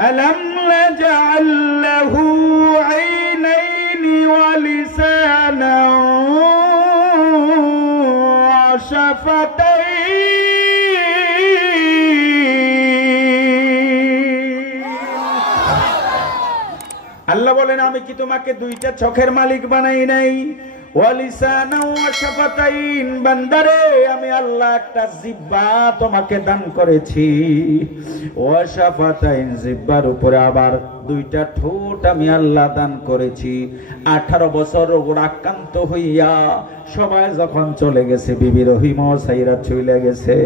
ألم نجعل له عينين ولسانا وشفتين আল্লাহ বলেন আমি কি তোমাকে দুইটা চোখের মালিক বানাই নাই? ওয়ালিসানা ওয়া শাফাতাইন, বান্দারে আমি আল্লাহ একটা জিহ্বা তোমাকে দান করেছি। ওয়া শাফাতাইন, জিহ্বার উপরে আবার দুইটা ঠোঁট আমি আল্লাহ দান করেছি। 18 বছর রোগাক্রান্ত হইয়া সবাই যখন চলে গেছে, বিবি রহিমা সাইরা চলে গেছে,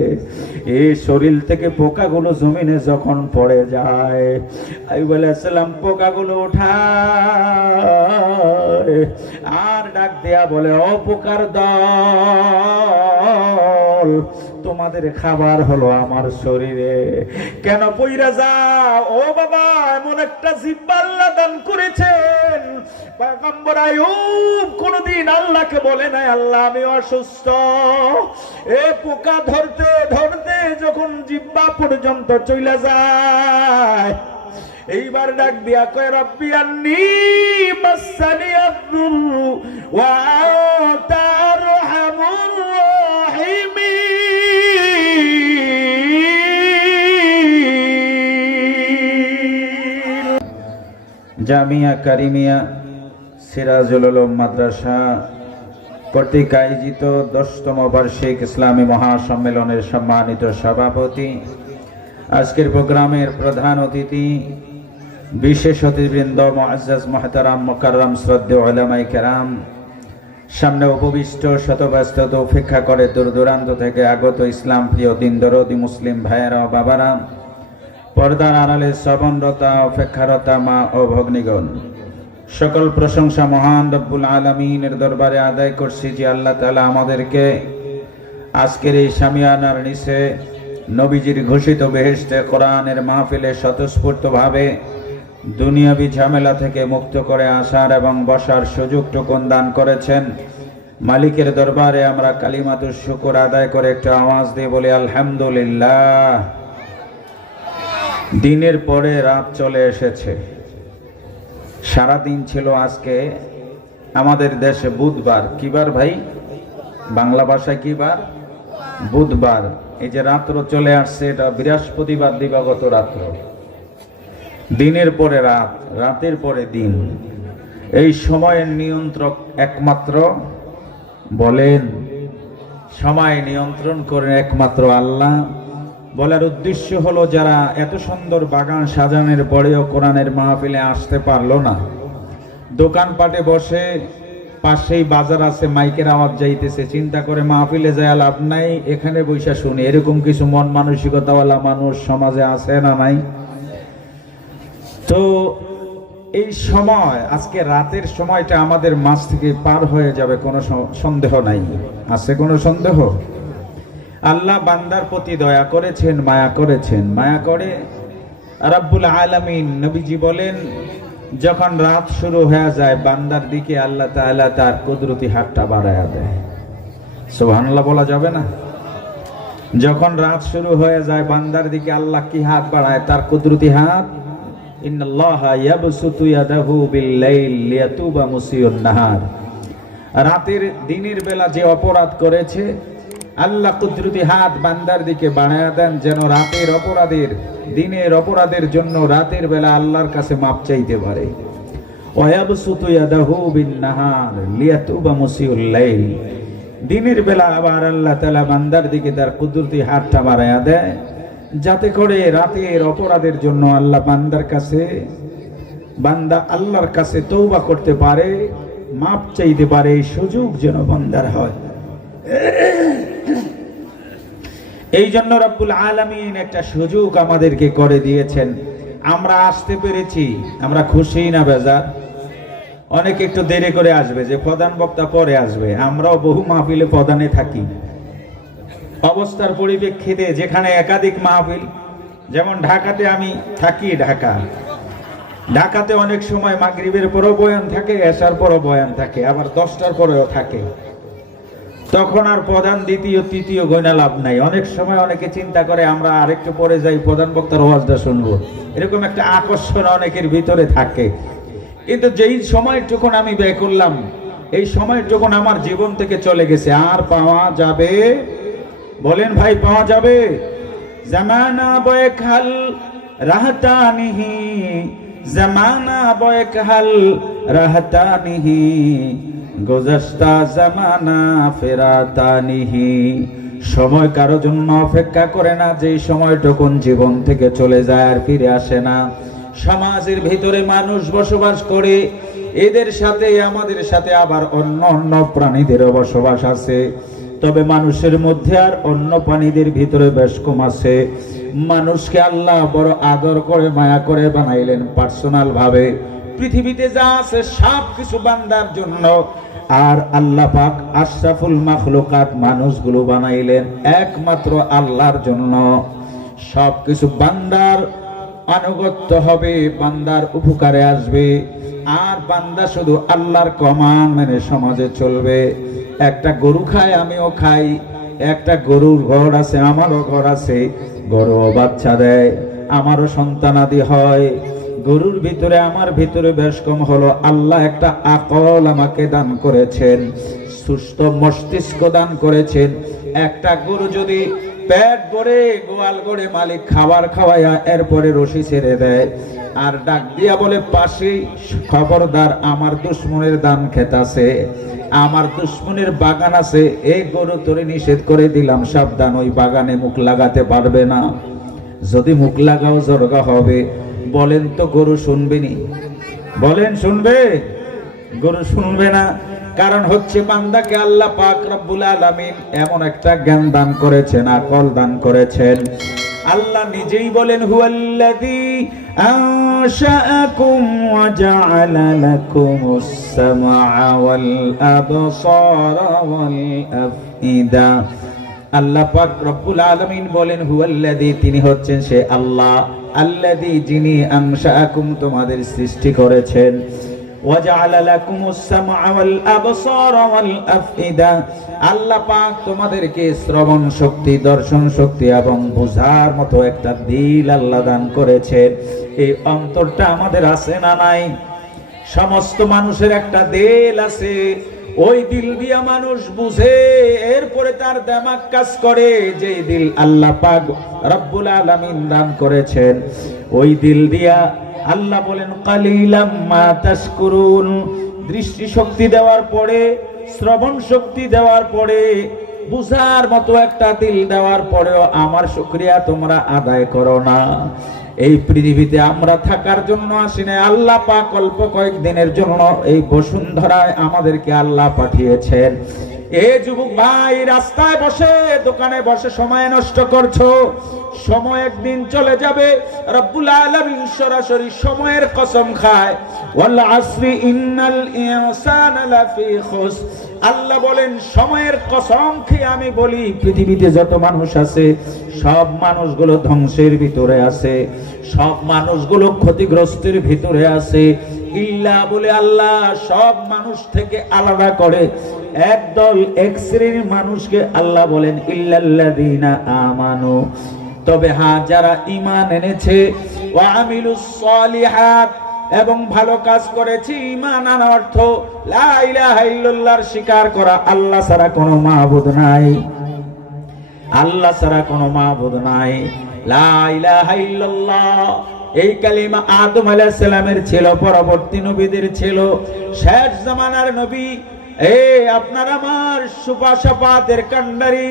এই শরীর থেকে পোকাগুলো জমিনে যখন পড়ে যায়, আইয়ুব আলাইহিস সালাম পোকাগুলো উঠায় আর ডাক দেয়া বলে, ও পোকার দল, তোমাদের খাবার হলো আমার শরীরে, কেন পইরা যাও? ও বাবা, এমন একটা জিহ্বা আল্লাহ দান করেছেন। পয়গম্বর আইয়ুব কোনদিন আল্লাহকে বলে নাই আল্লাহ আমি অসুস্থ। এ পোকা ধরতে ধরতে যখন জিহ্বা পর্যন্ত চলে যায়, এইবার ডাক দিয়া কয়, রব্বি আন্নী মাসসানি আদ-দুররু ওয়া আনতা আরহামুর রাহিমিন। জামিয়া কারিমিয়া সিরাজুল উলুম মাদ্রাসা কর্তৃক আয়োজিত 10তম বার্ষিক ইসলামী মহাসম্মেলনের সম্মানিত সভাপতি, আজকের প্রোগ্রামের প্রধান অতিথি, বিশেষ অতিথিবৃন্দ, মুআজ্জাজ মুহতারাম মুকাররম শ্রদ্ধেয় উলামায়ে কেরাম, সামনে উপবিষ্ট শতব্যস্ততা উপেক্ষা করে দূর দূরান্ত থেকে আগত ইসলাম প্রিয় দিন দরদি মুসলিম ভাইয়েরা ও বাবারা, পর্দার আড়ালে শ্রবণরতা অপেক্ষারতা মা ও ভগ্নীগণ, সকল প্রশংসা মহান রব্বুল আলামিনের দরবারে আদায় করছি যে আল্লাহ তাআলা আমাদেরকে আজকের এই শামিয়ানার নিচে নবীজির ঘোষিত বেহেশতে কোরআনের মাহফিলে স্বতঃস্ফূর্তভাবে দুনিয়াবি ঝামেলা থেকে মুক্ত করে আসার এবং বসার সুযোগটুকুন দান করেছেন। মালিকের দরবারে আমরা কালিমাতুশ শুকর আদায় করে একটা আওয়াজ দিয়ে বলি আলহামদুলিল্লাহ। দিনের পরে রাত চলে এসেছে, সারা দিন ছিল আজকে আমাদের দেশে বুধবার। কি বার ভাই? বাংলা ভাষায় কি বার? বুধবার। এই যে রাত্র চলে আসছে, এটা বৃহস্পতিবার দিবাগত রাত্র। দিনের পরে রাত, রাতের পরে দিন। এই সময়ের নিয়ন্ত্রক একমাত্র বলেন, সময় নিয়ন্ত্রণ করেন একমাত্র আল্লাহ। বলার উদ্দেশ্য হলো, যারা এত সুন্দর বাগান সাজানোর পরেও কোরআনের মাহফিলে আসতে পারলো না, দোকানপাটে বসে, পাশেই বাজার আছে, মাইকের আওয়াজ যাইতেছে, চিন্তা করে মাহফিলে যায় লাভ নাই, এখানে বৈশা শুনি, এরকম কিছু মন মানসিকতাওয়ালা মানুষ সমাজে আছে না নাই? তো এই সময়, আজকে রাতের সময়টা আমাদের মাঝ থেকে পার হয়ে যাবে, কোনো সন্দেহ নাই। আছে কোনো সন্দেহ? আল্লাহ বান্দার প্রতি দয়া করেছেন, মায়া করেছেন। মায়া করে রব্বুল আলামিন, নবীজি বলেন, যখন রাত শুরু হয়ে যায় বান্দার দিকে আল্লাহ তাআলা তার কুদরতি হাতটা বাড়ায়া দেয়। সুবহানাল্লাহ বলা যাবে না? যখন রাত শুরু হয়ে যায় বান্দার দিকে আল্লাহ কি হাত বাড়ায়? তার কুদরতি হাত। ইন্নাল্লাহা ইয়াবসুতু ইয়াদাহু বিল-লাইল লিয়াতুবা মুসিউন নাহার। রাতের, দিনের বেলা যে অপরাধ করেছে, আল্লাহ কুদরতি হাত বান্দার দিকে বাড়ায়া দেন, যেন রাতের অপরাধের, দিনের অপরাধের জন্য রাতের বেলা আল্লাহর কাছে মাপ চাইতে পারে। ওয়ায়াবসুতু ইয়াদাহু বিন-নাহার লিয়াতুবা মুসিউল লাইল। দিনের বেলা আবার আল্লাহ তাআলা বান্দার দিকে তার কুদরতি হাতটা বাড়ায়া দেয়, যাতে করে রাতের অপরাধের জন্য আল্লাহ বান্দার কাছে, বান্দা আল্লাহর কাছে তওবা করতে পারে, মাপ চাইতে পারে, এই সুযোগ যেন বান্দার হয়। এই জন্য রব্বুল আলামিন একটা সুযোগ আমাদেরকে করে দিয়েছেন। আমরা আসতে পেরেছি, আমরা খুশি না বেজার? অনেকে একটু দেরি করে আসবে, যে প্রধান বক্তা পরে আসবে। আমরাও বহু মাহফিলে প্রধানে থাকি। অবস্থার পরিপ্রেক্ষিতে যেখানে একাধিক মাহফিল, যেমন ঢাকাতে আমি থাকি, ঢাকাতে অনেক সময় মাগরিবের পরও বয়ান থাকে, এশার পরও বয়ান থাকে, আবার 10টার পরেও থাকে। তখন আর প্রধান দ্বিতীয় তৃতীয় গয়না লাভ নাই। অনেক সময় অনেকে চিন্তা করে আমরা আরেকটু পরে যাই, প্রধান বক্তার ওয়াজটা শুনবো, এরকম একটা আকর্ষণ অনেকের ভিতরে থাকে। কিন্তু যেই সময়টুকুন আমি ব্যয় করলাম, এই সময়টুকুন আমার জীবন থেকে চলে গেছে, আর পাওয়া যাবে? বলেন ভাই, পাওয়া যাবে? জামানা বয়খাল রাহতানিহি, জামানা বয়খাল রাহতানিহি, গুজশতা জামানা ফেরাতানিহি। সময় কারো জন্য অপেক্ষা করে না, যে সময়টুকুন জীবন থেকে চলে যায় আর ফিরে আসে না। সমাজের ভিতরে মানুষ বসবাস করে, এদের সাথে আমাদের সাথে আবার অন্য অন্য প্রাণীদেরও বসবাস আছে। তবে মানুষের মধ্যে আর অন্য প্রাণীদের ভিতরে বেশ কম আছে। মানুষকে আল্লাহ বড় আদর করে মায়া করে বানাইলেন পার্সোনাল ভাবে। পৃথিবীতে যা আছে সব কিছু বান্দার জন্য, আর আল্লাহ পাক আশরাফুল মাখলুকাত মানুষগুলো বানাইলেন একমাত্র আল্লাহর জন্য। সব কিছু বান্দার আনুগত্য হবে, বান্দার উপকারে আসবে, আর বান্দা শুধু আল্লাহর কমান মেনে সমাজে চলবে। একটা গরু খায়, আমিও খাই, একটা গরুর ঘর আছে, আমারও ঘর আছে, গরুও বাচ্চা দেয়, আমারও সন্তানাদি হয়। গরুর ভিতরে আমার ভিতরে বেশ কম হলো, আল্লাহ একটা আকল আমাকে দান করেছেন, সুস্থ মস্তিষ্ক দান করেছেন। একটা গরু যদি পেট ভরে গোয়াল করে মালিক খাবার খাওয়াইয়া এরপরে রশি ছেড়ে দেয়, আর ডাক দিয়া বলে পাশে, খবরদার আমার দুশ্মনের ধান ক্ষেত আছে, আমার দুশ্মনের বাগান আছে, এই গরু তোরে নিষেধ করে দিলাম, সাবধান, ওই বাগানে মুখ লাগাতে পারবে না। যদি মুখ লাগাও জরগা হবে। বলেন তো গরু শুনবে নি? বলেন শুনবে? গরু শুনবে না। কারণ হচ্ছে বান্দাকে আল্লাহ পাক রব্বুল আলামিন এমন একটা জ্ঞান দান করেছেন, আকল দান করেছেন। আল্লাহ নিজেই বলেন, হুয়াল্লাযী আনশাআকুম ওয়া জাআলা লাকুমুস সামআ ওয়াল আবসারা ওয়াল আফইদা। আল্লাহ পাক রব্বুল আলামিন বলেন, হুয়াল্লাযী, তিনি হচ্ছেন সে আল্লাহ, আল্লাযী, যিনি আনশাআকুম, তোমাদের সৃষ্টি করেছেন, ওয়া জাআলা লাকুমুস সামআ ওয়াল আবসারা ওয়াল আফইদা, আল্লাহ পাক তোমাদেরকে শ্রবণ শক্তি, দর্শন শক্তি এবং বোঝার মতো একটা দিল আল্লাহ দান করেছেন। এই অন্তরটা আমাদের আছে না নাই? সমস্ত মানুষের একটা দিল আছে, ওই দিল দিয়া মানুষ বুঝে, এরপরে তার দিমাগ কাজ করে। যে দিল আল্লাহ পাক রব্বুল আলামিন দান করেছেন, ওই দিল দিয়া আল্লাহ বলেন, কালিলাম মা তাশকুরুন। দৃষ্টি শক্তি দেওয়ার পরে, শ্রবণ শক্তি দেওয়ার পরে, বুঝার মতো একটা দিল দেওয়ার পরেও আমার শুকরিয়া তোমরা আদায় করো না। এই পৃথিবীতে আমরা থাকার জন্য আসি না, আল্লাহ পাক অল্প কয়েকদিনের জন্য এই বসুন্ধরায় আমাদেরকে আল্লাহ পাঠিয়েছেন। এ যুবক ভাই, রাস্তায় বসে, দোকানে বসে সময় নষ্ট করছো, সময় একদিন চলে যাবে। রব্বুল আলামিন সরাসরি সময়ের কসম খায়, ওয়াল আসরি ইন্নাল ইনসানা লাফি খুস। আল্লাহ বলেন, সময়ের কসম খেয়ে আমি বলি, পৃথিবীতে যত মানুষ আছে সব মানুষগুলো ধ্বংসের ভিতরে আছে, সব মানুষগুলো ক্ষতিগ্রস্তের ভিতরে আছে। ইল্লা বলে আল্লাহ সব মানুষ থেকে আলাদা করে একদল, এক শ্রেণীর মানুষকে আল্লাহ বলেন, ইল্লাল্লাযীনা আমানু, তবে হ্যাঁ, যারা ঈমান এনেছে, ওয়া আমিলুস সালিহাত, এবং ভালো কাজ করেছে। ঈমান আনার অর্থ লা ইলাহা ইল্লাল্লাহর স্বীকার করা, আল্লাহ ছাড়া কোনো মাবুদ নাই, আল্লাহ ছাড়া কোনো মাবুদ নাই। লা ইলাহা ইল্লাল্লাহ, এই কালিমা আদম আলাইহিস সালামের ছিল, পরবর্তী নবীদের ছিল, শেষ জামানার নবী, আপনার আমার সুপাশাপাতের কান্ডারি,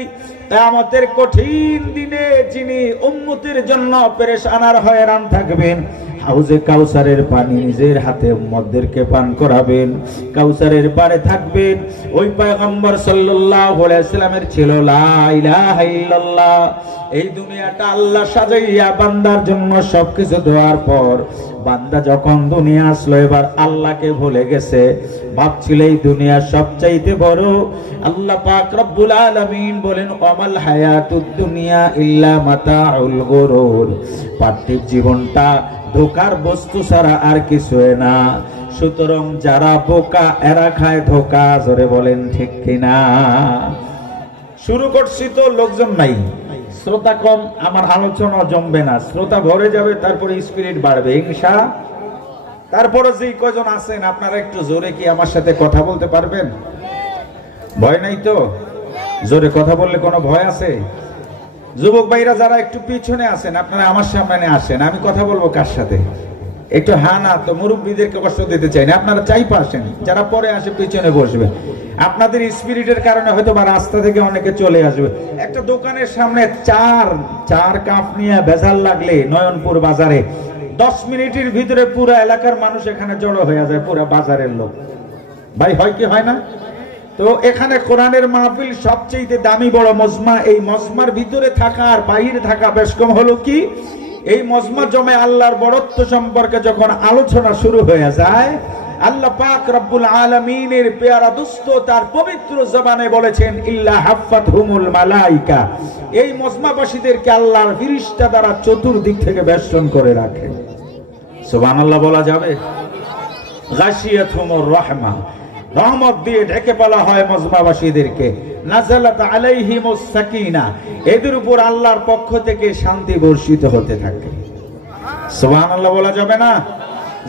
কিয়ামতের কঠিন দিনে যিনি উম্মতের জন্য পেরেশান আর হয়রান থাকবেন, হাউজে কাউসারের পানি নিজের হাতে উম্মতদেরকে পান করাবেন, কাউসারের পারে থাকবেন, ওই পয়গম্বর সাল্লাল্লাহু আলাইহি সাল্লামের ছিল লা ইলাহা ইল্লাল্লাহ। এই দুনিয়াটা আল্লাহ সাজাইয়া বান্দার জন্য সবকিছু দেওয়ার পর বান্দা যখন দুনিয়া আসলো এবার আল্লাহকে ভুলে গেছে, ভাবছিল এই দুনিয়া সবচাইতে বড়। আল্লাহ পাক রব্বুল আলামিন বলেন ওয়ামাল হায়াতুদ দুনিয়া ইল্লা মাতাউল গুরুর, পার্থিব জীবনটা ধোকার বস্তু ছাড়া আর কিছুই না। সুতরাং যারা বোকা এরা খায় ধোকা। জোরে বলেন ঠিক কিনা? শুরু করছি তো লোকজন নাই, শ্রোতা কম, আমার আলোচনা জমবে না, শ্রোতা ভরে যাবে, তারপরে স্পিরিট বাড়বে ইনশা। তারপরে যে কজন আছেন আপনারা একটু জোরে কি আমার সাথে কথা বলতে পারবেন? ভয় নাই তো? জোরে কথা বললে কোনো ভয় আছে? যুবক ভাইরা যারা একটু পিছনে আছেন আপনারা আমার সামনে আসেন, আমি কথা বলবো কার সাথে? একটু হ্যাঁ না তো, মুরব্বীদেরকে কষ্ট দিতে চাই না, আপনারা চাইপা আসেন, যারা পরে আসে পিছনে বসবে। আপনাদের স্পিরিটের কারণে হয়তো বা রাস্তা থেকে অনেকে চলে আসবে। একটা দোকানের সামনে চার কাপ নিয়ে বেজাল লাগলে নয়নপুর বাজারে 10 মিনিটের ভিতরে পুরো এলাকার মানুষ এখানে জড়ো হয়ে যায়, পুরো বাজারের লোক। ভাই হয় কি হয় না? তো এখানে কোরআনের মাহফিল সবচেয়ে দামি বড় মজমা, এই মজমার ভিতরে থাকা আর বাহিরে থাকা বেশ কম। হলো কি, এই মজমা জমে আল্লাহর বড়ত্ব সম্পর্কে যখন আলোচনা শুরু হয়ে যায়, আল্লাহ পাক রব্বুল আলামিনের পেয়ারা দোস্ত তার পবিত্র জবানে বলেছেন ইল্লা হাফাতহুমুল মালাইকা, এই মজমাবাসীদেরকে আল্লাহর ফেরেশতা দ্বারা চতুর্দিক থেকে বেষ্টন করে রাখে। সুবহানাল্লাহ বলা যাবে? গাশিয়াতহুমুর রাহমা, রহমত দিয়ে ঢেকে বলা হয় মজমাবাসীদেরকে। নাযালাত আলাইহিমুস সাকিনা, এদের উপর আল্লাহর পক্ষ থেকে শান্তি বর্ষিত হতে থাকে। সুবহানাল্লাহ বলা যাবে না?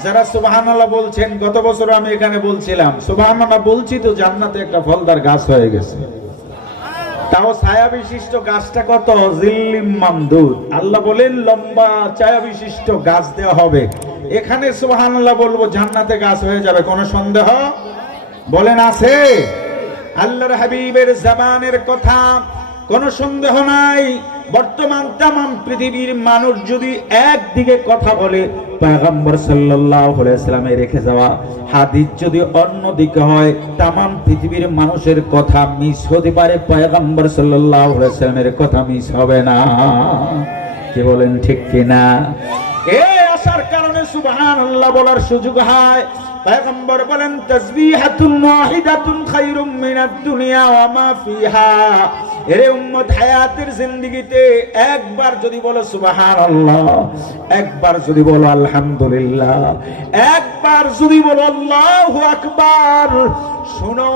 যারা সুবহানাল্লাহ বলছেন, গত বছর আমি এখানে বলছিলাম সুবহানাল্লাহ বলছি তো জান্নাতে একটা ফলদার গাছ হয়ে গেছে, তাও ছায়া বিশিষ্ট গাছটা কত জিল্লিম মামদুদ। আল্লাহ বলেন লম্বা ছায়া বিশিষ্ট গাছ দেওয়া হবে। এখানে সুবহানাল্লাহ বলবো জান্নাতে গাছ হয়ে যাবে, কোনো সন্দেহ বলেন আছে? আল্লাহর হাবিবের জবানের কথা, কোনো সন্দেহ নাই। বর্তমান তামাম পৃথিবীর মানুষ যদি একদিকে কথা বলে, পয়গম্বর সাল্লাল্লাহু আলাইহি ওয়াসাল্লামের রেখে যাওয়া হাদিস যদি অন্যদিকে হয়, তামাম পৃথিবীর মানুষের কথা মিস হতে পারে, পয়গম্বর সাল্লাল্লাহু আলাইহি ওয়াসাল্লামের কথা মিস হবে না। কি বলেন ঠিক কিনা? এই আসার কারণে সুবহানাল্লাহ বলার সুযোগ হয়। পয়গম্বর বলেন তাসবিহাতুন ওয়াহিদাতুন খায়রুম মিনাদ দুনিয়া ওয়া মা ফিহা। এরে উম্মত, হায়াতের জিন্দেগিতে একবার যদি বলো সুবহানাল্লাহ, একবার যদি বলো আলহামদুলিল্লাহ, একবার যদি বলো আল্লাহু আকবার, শুনো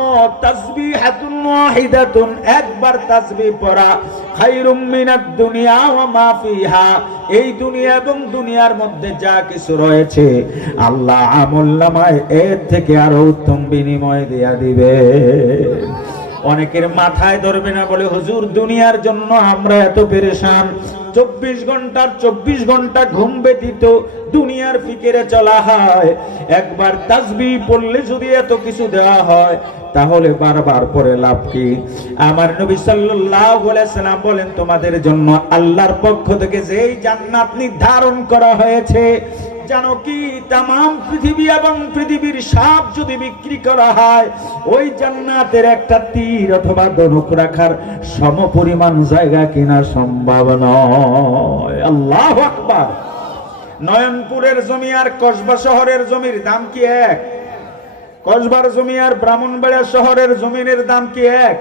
তাসবিহাতুন ওয়াহিদাতুন, একবার তাসবিহ পড়া খায়রুম মিনাদ দুনিয়া ওয়া মা ফিহা, এই দুনিয়া এবং দুনিয়ার মধ্যে যা কিছু রয়েছে আল্লাহ আমলনামায় এর থেকে আরো উত্তম বিনিময় দেয়া দিবে। অনেকের মাথায় ধরবে না, বলে হুজুর দুনিয়ার জন্য আমরা এত পেরেশান, 24 ঘন্টা ঘুম ব্যতীত দুনিয়ার ফিকিরে চলা হয়। একবার তাসবিহ পড়লে যদি এত কিছু দেওয়া হয় তাহলে বারবার পড়ে লাভ কি? আমার নবী সাল্লাল্লাহু আলাইহি সাল্লাম বলেন তোমাদের জন্য আল্লাহর পক্ষ থেকে যেই জান্নাত নির্ধারণ করা হয়েছে, জানো কি তামাম পৃথিবী এবং পৃথিবীর সব যদি বিক্রি করা হয়, ওই জান্নাতের একটা তীর অথবা ধনুক রাখার সমপরিমাণ জায়গা কিনা সম্ভব নয়। আল্লাহু আকবার। নয়নপুরের জমি আর কসবা শহরের জমির দাম কি এক? কসবার জমি আর ব্রাহ্মণবাড়িয়া শহরের জমিনের দাম কি এক?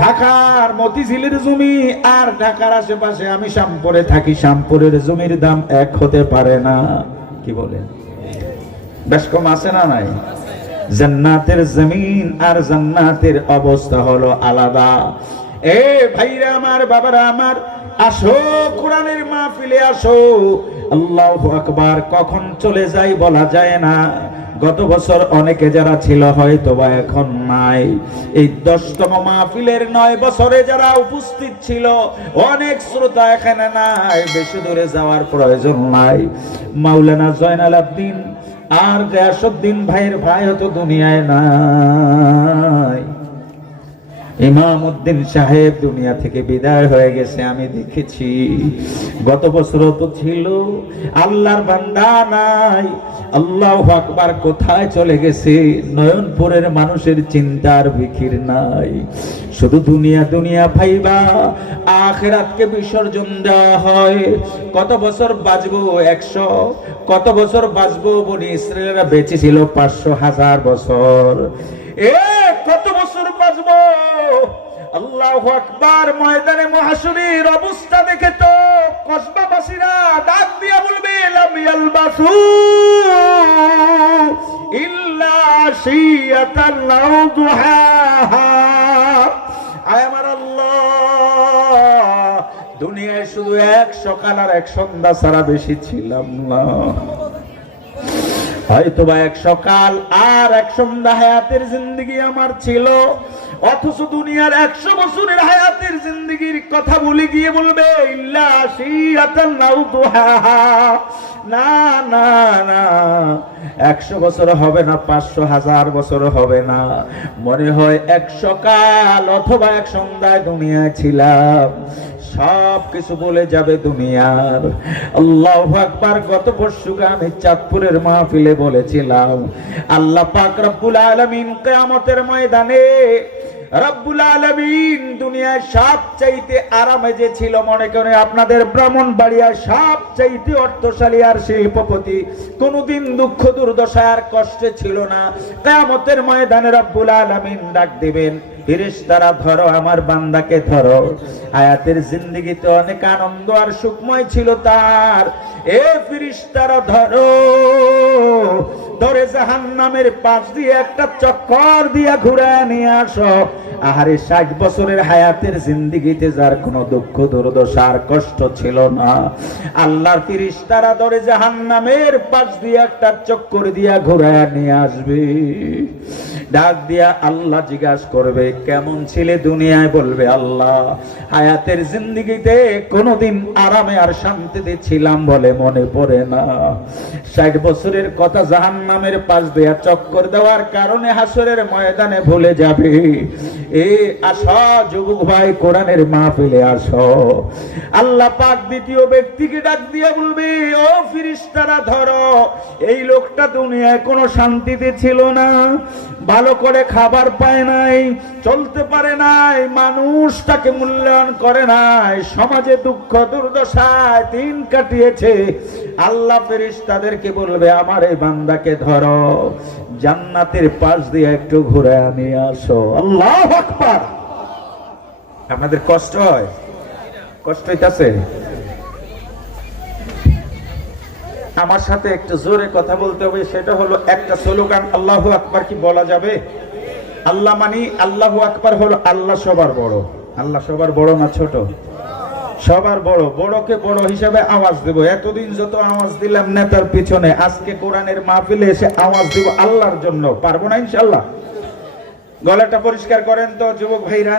ঢাকার মতিঝিলের জমি আর ঢাকার আশেপাশে আমি শ্যামপুরে থাকি, শ্যামপুরের জমির দাম এক হতে পারে না। কি বলেন? বেশ কম আছে না নাই? জান্নাতের জমিন আর জান্নাতের অবস্থা হলো আলাদা। এ ভাইরা আমার, বাবারা আমার, আসো কোরআনের মাহফিলে আসো। আল্লাহু আকবার। কখন চলে যাই বলা যায় না। গত বছর অনেকে যারা ছিল হয়তো বা এখন নাই। এই 10তম মাহফিলের 9 বছরে যারা উপস্থিত ছিল, অনেক শ্রোতা এখানে নাই, বেশি দূরে যাওয়ার প্রয়োজন নাই। মাওলানা জয়নাল আবদিন আর গিয়াসউদ্দিন ভাইয়ের ভাই হয়তো দুনিয়ায় নাই। ইমাম উদ্দিন সাহেব দুনিয়া থেকে বিদায় হয়ে গেছে, আমি দেখেছি। গত বছর তো ছিল। আল্লাহর বান্দা নাই। আল্লাহু আকবার, কোথায় চলে গেছে? নয়নপুরের মানুষের চিন্তার বিখির নাই। শুধু দুনিয়া দুনিয়া ভাইবা, আখিরাতকে বিসর্জন দেওয়া হয়। কত বছর বাঁচবো? 100। কত বছর বাঁচবো? বনি ইসরায়েলরা বেঁচে ছিল 500,000 বছর। কত বছর বাঁচবো? আল্লাহু আকবার। ময়দানে মাহশরের অবস্থা দেখে তো কসবাবাসীরা ডাক দিয়া বলবে, লাম ইয়ালবাসু ইল্লা আশিয়াতান আও দুহাহা। আয় আমার আল্লাহ, দুনিয়ায় শুধু এক সকাল আর এক সন্ধ্যা ছাড়া বেশি ছিলাম না। হয়তোবা এক সকাল আর এক সন্ধ্যা হায়াতের জিন্দেগি আমার ছিল, অথচ দুনিয়ার 100 বছরের হায়াতের জিন্দেগির কথা বলে গিয়ে বলবে ইল্লা আশিয়াতান আও দুহাহা। না না না, 100 বছর হবে না, 500,000 বছর হবে না। মনে হয় এক সকাল অথবা এক সন্ধ্যায় দুনিয়ায় ছিলাম। সব কিছু বলে যাবে দুনিয়ার। আল্লাহু আকবার। গত পরশুকে আমি চাঁদপুরের মাহফিলে বলেছিলাম, আল্লাহ পাক রব্বুল আলামিন কিয়ামতের ময়দানে রব্বুল আলামিন দুনিয়ায় সবচাইতে আরামে যে ছিল, মনে করে আপনাদের ব্রাহ্মণবাড়িয়ার সবচাইতে অর্থশালী আর শিল্পপতি, কোনদিন দুঃখ দুর্দশা আর কষ্টে ছিল না। কিয়ামতের ময়দানে রব্বুল আলামিন ডাক দিবেন, ফেরেশতারা ধরো আমার বান্দাকে ধরো। হায়াতের জিন্দেগিতে অনেক আনন্দ আর সুখময় ছিল তার। এ ফেরেশতারা ধরো, ধরে জাহান্নামের পাশ দিয়ে একটা চক্কর দিয়া ঘুরে নিয়ে আসো। আহারে 60 বছরের হায়াতের জিন্দেগিতে যার কোনো দুঃখ দুর্দশা আর কষ্ট ছিল না, আল্লাহর ফেরেশতারা ধরে জাহান্নামের পাশ দিয়ে একটা চক্কর দিয়া ঘুরে নিয়ে আসবে। ডাক দিয়া আল্লাহ জিজ্ঞাসা করবে, কেমন ছিলে দুনিয়ায়? বলবে, আল্লাহ হায়াতের জিন্দেগিতে কোনোদিন আরামে আর শান্তিতে ছিলাম বলে মনে পড়ে না। 60 বছরের কথা জাহান্নামের পাশ দিয়া চক্কর দেওয়ার কারণে হাসরের ময়দানে ভুলে যাবে। আসো যুবক ভাই, কোরআনের মাহফিলে আসো। আল্লাহ পাক দ্বিতীয় ব্যক্তিকে ডাক দিয়ে বলবে, ও ফেরেশতারা ধরো, এই লোকটা দুনিয়ায় কোনো শান্তিতে ছিল না, ভালো করে খাবার পায় নাই, চলতে পারে নাই, মানুষটাকে মূল্যায়ন করে নাই, সমাজে দুঃখ দুর্দশায় দিন কাটিয়েছে। আল্লাহ ফেরেশতাদেরকে বলবে, আমার এই বান্দাকে ধরো, জান্নাতের পাশ দিয়ে একটু ঘুরে নিয়ে আসো। আল্লাহু আকবার। আপনাদের কষ্ট হয়? কষ্ট হইতাছে? আমার সাথে একটু জোরে কথা বলতে হবে। সেটা হলো একটা স্লোগান, আল্লাহু আকবার কি বলা যাবে? আল্লাহ মানি আল্লাহু আকবার হলো আল্লাহ সবার বড়। আল্লাহ সবার বড় না ছোট? সবার বড়। বড়কে বড় হিসাবে আওয়াজ দেব। এতদিন যত আওয়াজ দিলাম নেতার পিছনে, আজকে কোরআনের মাহফিলে এসে আওয়াজ দেব আল্লাহর জন্য। পারবো না ইনশাআল্লাহ? গলাটা পরিষ্কার করেন তো যুবক ভাইরা।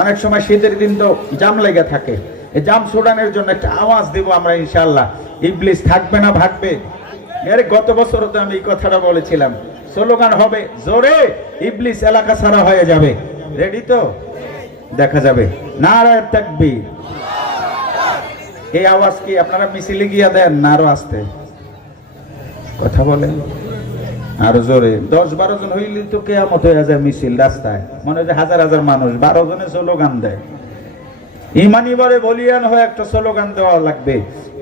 অনেক সময় শীতের দিন তো জাম লেগে থাকে, এই জাম ছুটানোর জন্য একটা আওয়াজ দেব আমরা ইনশাআল্লাহ। ইবলিস থাকবে না, ভাগবে। গত বছর তো আমি এই কথাটা বলেছিলাম। স্লোগান হবে জোরে, ইবলিস এলাকা ছাড়া হয়ে যাবে। রেডি তো? দেখা যাবে। নারায়ে তাকবীর। এই আওয়াজ কি আপনারা মিছিলে গিয়া দেন না আরো আসতে? কথা বলেন আরো জোরে। 10-12 জন হইলে তো কিয়ামত হয়ে যায় মিছিল রাস্তায়, মনে হয় হাজার হাজার মানুষ, 12 জনে স্লোগান দেয়। ইমানি বলে বলিয়ান হয়ে একটা স্লোগান দেওয়া লাগবে।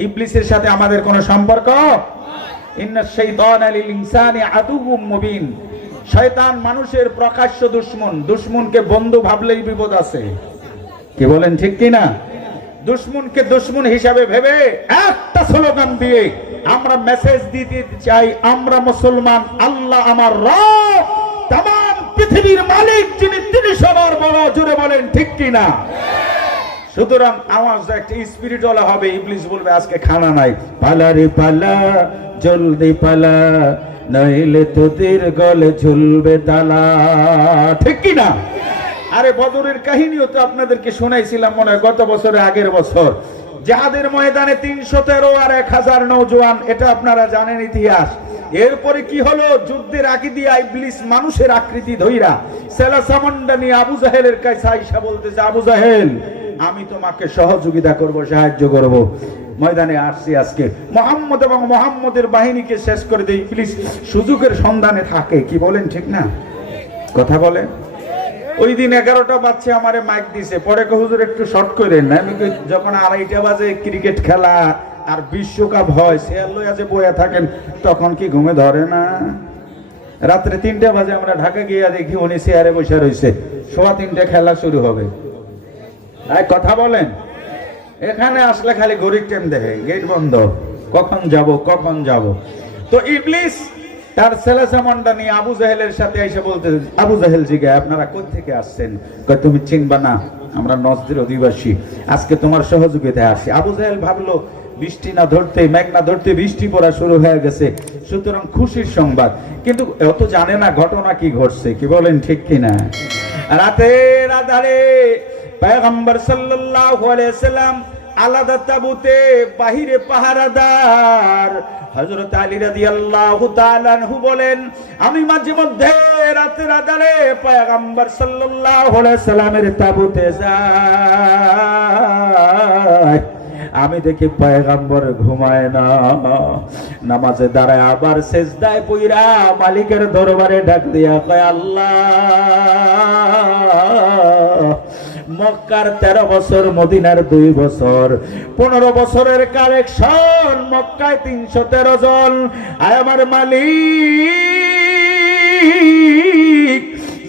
ইবলিসের সাথে আমাদের কোনো সম্পর্ক? ইন্নাশ শাইতানা লিল ইনসানি আদুউম মুবিন। শয়তান মানুষের প্রকাশ্য দুশমন। দুশমনকে বন্ধু ভাবলেই বিপদ আছে। কি বলেন, ঠিক কি না? দুশমনকে দুশমন হিসাবে ভেবে একটা স্লোগান দিয়ে আমরা মেসেজ দিতে চাই, আমরা মুসলমান, আল্লাহ আমার রব, तमाम পৃথিবীর মালিক যিনি, তিনি সবার বড়। জোরে বলেন ঠিক কি না? সুতরাং আওয়াজটা একটা স্পিরিটওয়ালা হবে। ইবলিস বলবে আজকে খানা নাই, পালা রে পালা, জলদি পালা, নইলে তোদের গলে ঝুলবে তালা। ঠিক কি না? আরে বদরের কাহিনীও তো আপনাদেরকে শোনাইছিলাম মনে হয় গত বছরের আগের বছর। জিহাদের ময়দানে 313 আর 1000 নওজোয়ান, এটা আপনারা জানেন ইতিহাস। এরপরে কি হলো? যুদ্ধের আগে দিয়ে ইবলিস মানুষের আকৃতি ধইরা সেলা সামন্ডা নিয়ে আবু জাহেলের কাছে আয়েশা বলতেছে, আবু জাহেল আমি তোমাকে সহযোগিতা করব, সাহায্য করব, ময়দানে আসছি আজকে মুহাম্মদ এবং মুহাম্মদের বাহিনীকে শেষ করে দেই। ইবলিস সুযোগের সন্ধানে থাকে, কি বলেন ঠিক না? কথা বলেন। ওই দিন 11টা বাজছে, আমারে মাইক দিছে, পরে হুজুর একটু শর্ট করেন না। আমি যখন 2:30 বাজে ক্রিকেট খেলা আর বিশ্বকাপ হয়, শেয়ার লইয়া যে বইয়া থাকেন, তখন কি ঘুমে ধরে না? রাত্রে 3টা বাজে আমরা ঢাকা গিয়া দেখি উনি চেয়ারে বসে রয়েছে, 3:15 খেলা শুরু হবে। কথা বলেন। এখানে আসলে খালি ঘড়ির টাইম দেখে, গেট বন্ধ, কখন যাব কখন যাব। তো ইবলিস তার ছেলে সামন্ডা নিয়ে আবু জাহেলের সাথে এসে বলতে, আবু জাহেল জিজ্ঞাসা, আপনারা কোথা থেকে আসছেন? কয় তুমি চিনবা না, আমরা নজদের অধিবাসী, আজকে তোমার সহযোগিতায় আসি। আবু জাহেল ভাবলো বৃষ্টি না ধরতে, মেঘ না ধরতে বৃষ্টি পড়া শুরু হয়ে গেছে, সুতরাং খুশির সংবাদ। কিন্তু অত জানে না ঘটনা কি ঘটছে, কি বলেন ঠিক কিনা? রাতের আধারে পয়গম্বর সাল্লাল্লাহু আলাইহি সাল্লাম আলাদা তাবুতে, বাহিরে পাহারাদার হযরত আলী রাদিয়াল্লাহু তাআলা আনহু বলেন, আমি মাঝে মধ্যে রাতের আধারে পয়গম্বর সাল্লাল্লাহু আলাইহি সাল্লামের তাবুতে যাই, আমি দেখি পয়গম্বর ঘুমায় না, নামাজে দাঁড়ায় আবার সেজদায় পইরা মালিকের দরবারে ডাক দিয়া কয়, আল্লাহ মক্কার 13 বছর, মদিনার 2 বছর, 15 বছরের কালেকশন, মক্কায় 313 জন। আয় আমার মালিক,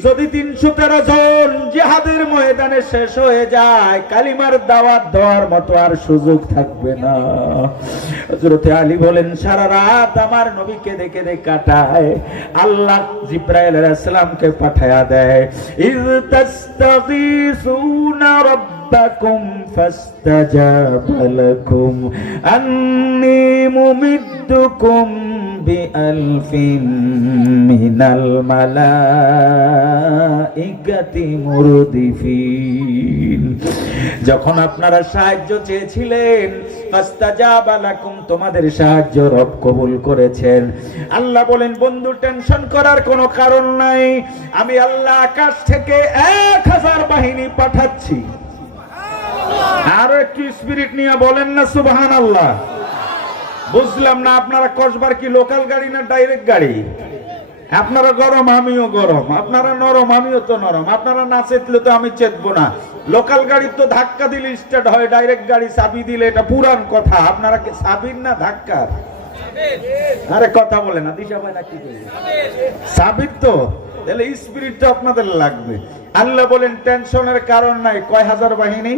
যদি 313 জন জিহাদের ময়দানে শেষ হয়ে যায়, কালিমার দাওয়াত দেওয়ার মতো আর সুযোগ থাকবে না। হযরত আলী বলেন, সারা রাত আমার নবীকে দেখে দেখে কাটায়, আল্লাহ জিবরাইল আলাইহিস সালামকে পাঠায়া দেয়, ইয তাস্তাগীসুনা রাব্বাকুম ফাস্তাজাবা লাকুম আন্নী মুমিদ্দুকুম বিআলফিন মিনাল মালাইকাতি মুরদিফিন। যখন আপনারা সাহায্য চেয়েছিলেন, ফাস্তাজাবা লাকুম, তোমাদের সাহায্য রব কবুল করেছেন। আল্লাহ বলেন, বন্ধু টেনশন করার কোনো কারণ নাই, আমি আল্লাহ আকাশ থেকে 1000 বাহিনী পাঠাচ্ছি। আরো একটু স্পিরিট নিয়ে বলেন না সুবহানাল্লাহ। বুঝলাম না, আপনারা কসবার কি লোকাল গাড়ি না ডাইরেক্ট গাড়ি? আপনারা গরম আমিও গরম, আপনারা নরম আমিও তো নরম, আপনারা না চেতলে তো আমি চেতবো না। লোকাল গাড়ি তো ধাক্কা দিলে স্টার্ট হয়, ডাইরেক্ট গাড়ি চাবি দিলে এটা পুরান কথা। আপনারা কি চাবির না ধাক্কার? আরে কথা বলে না, দিশা পায় না কি চাবির তো, তাহলে স্পিরিট তো আপনাদের লাগবে। আল্লাহ বলেন টেনশনের কারণ নাই। কয় হাজার বাহিনী?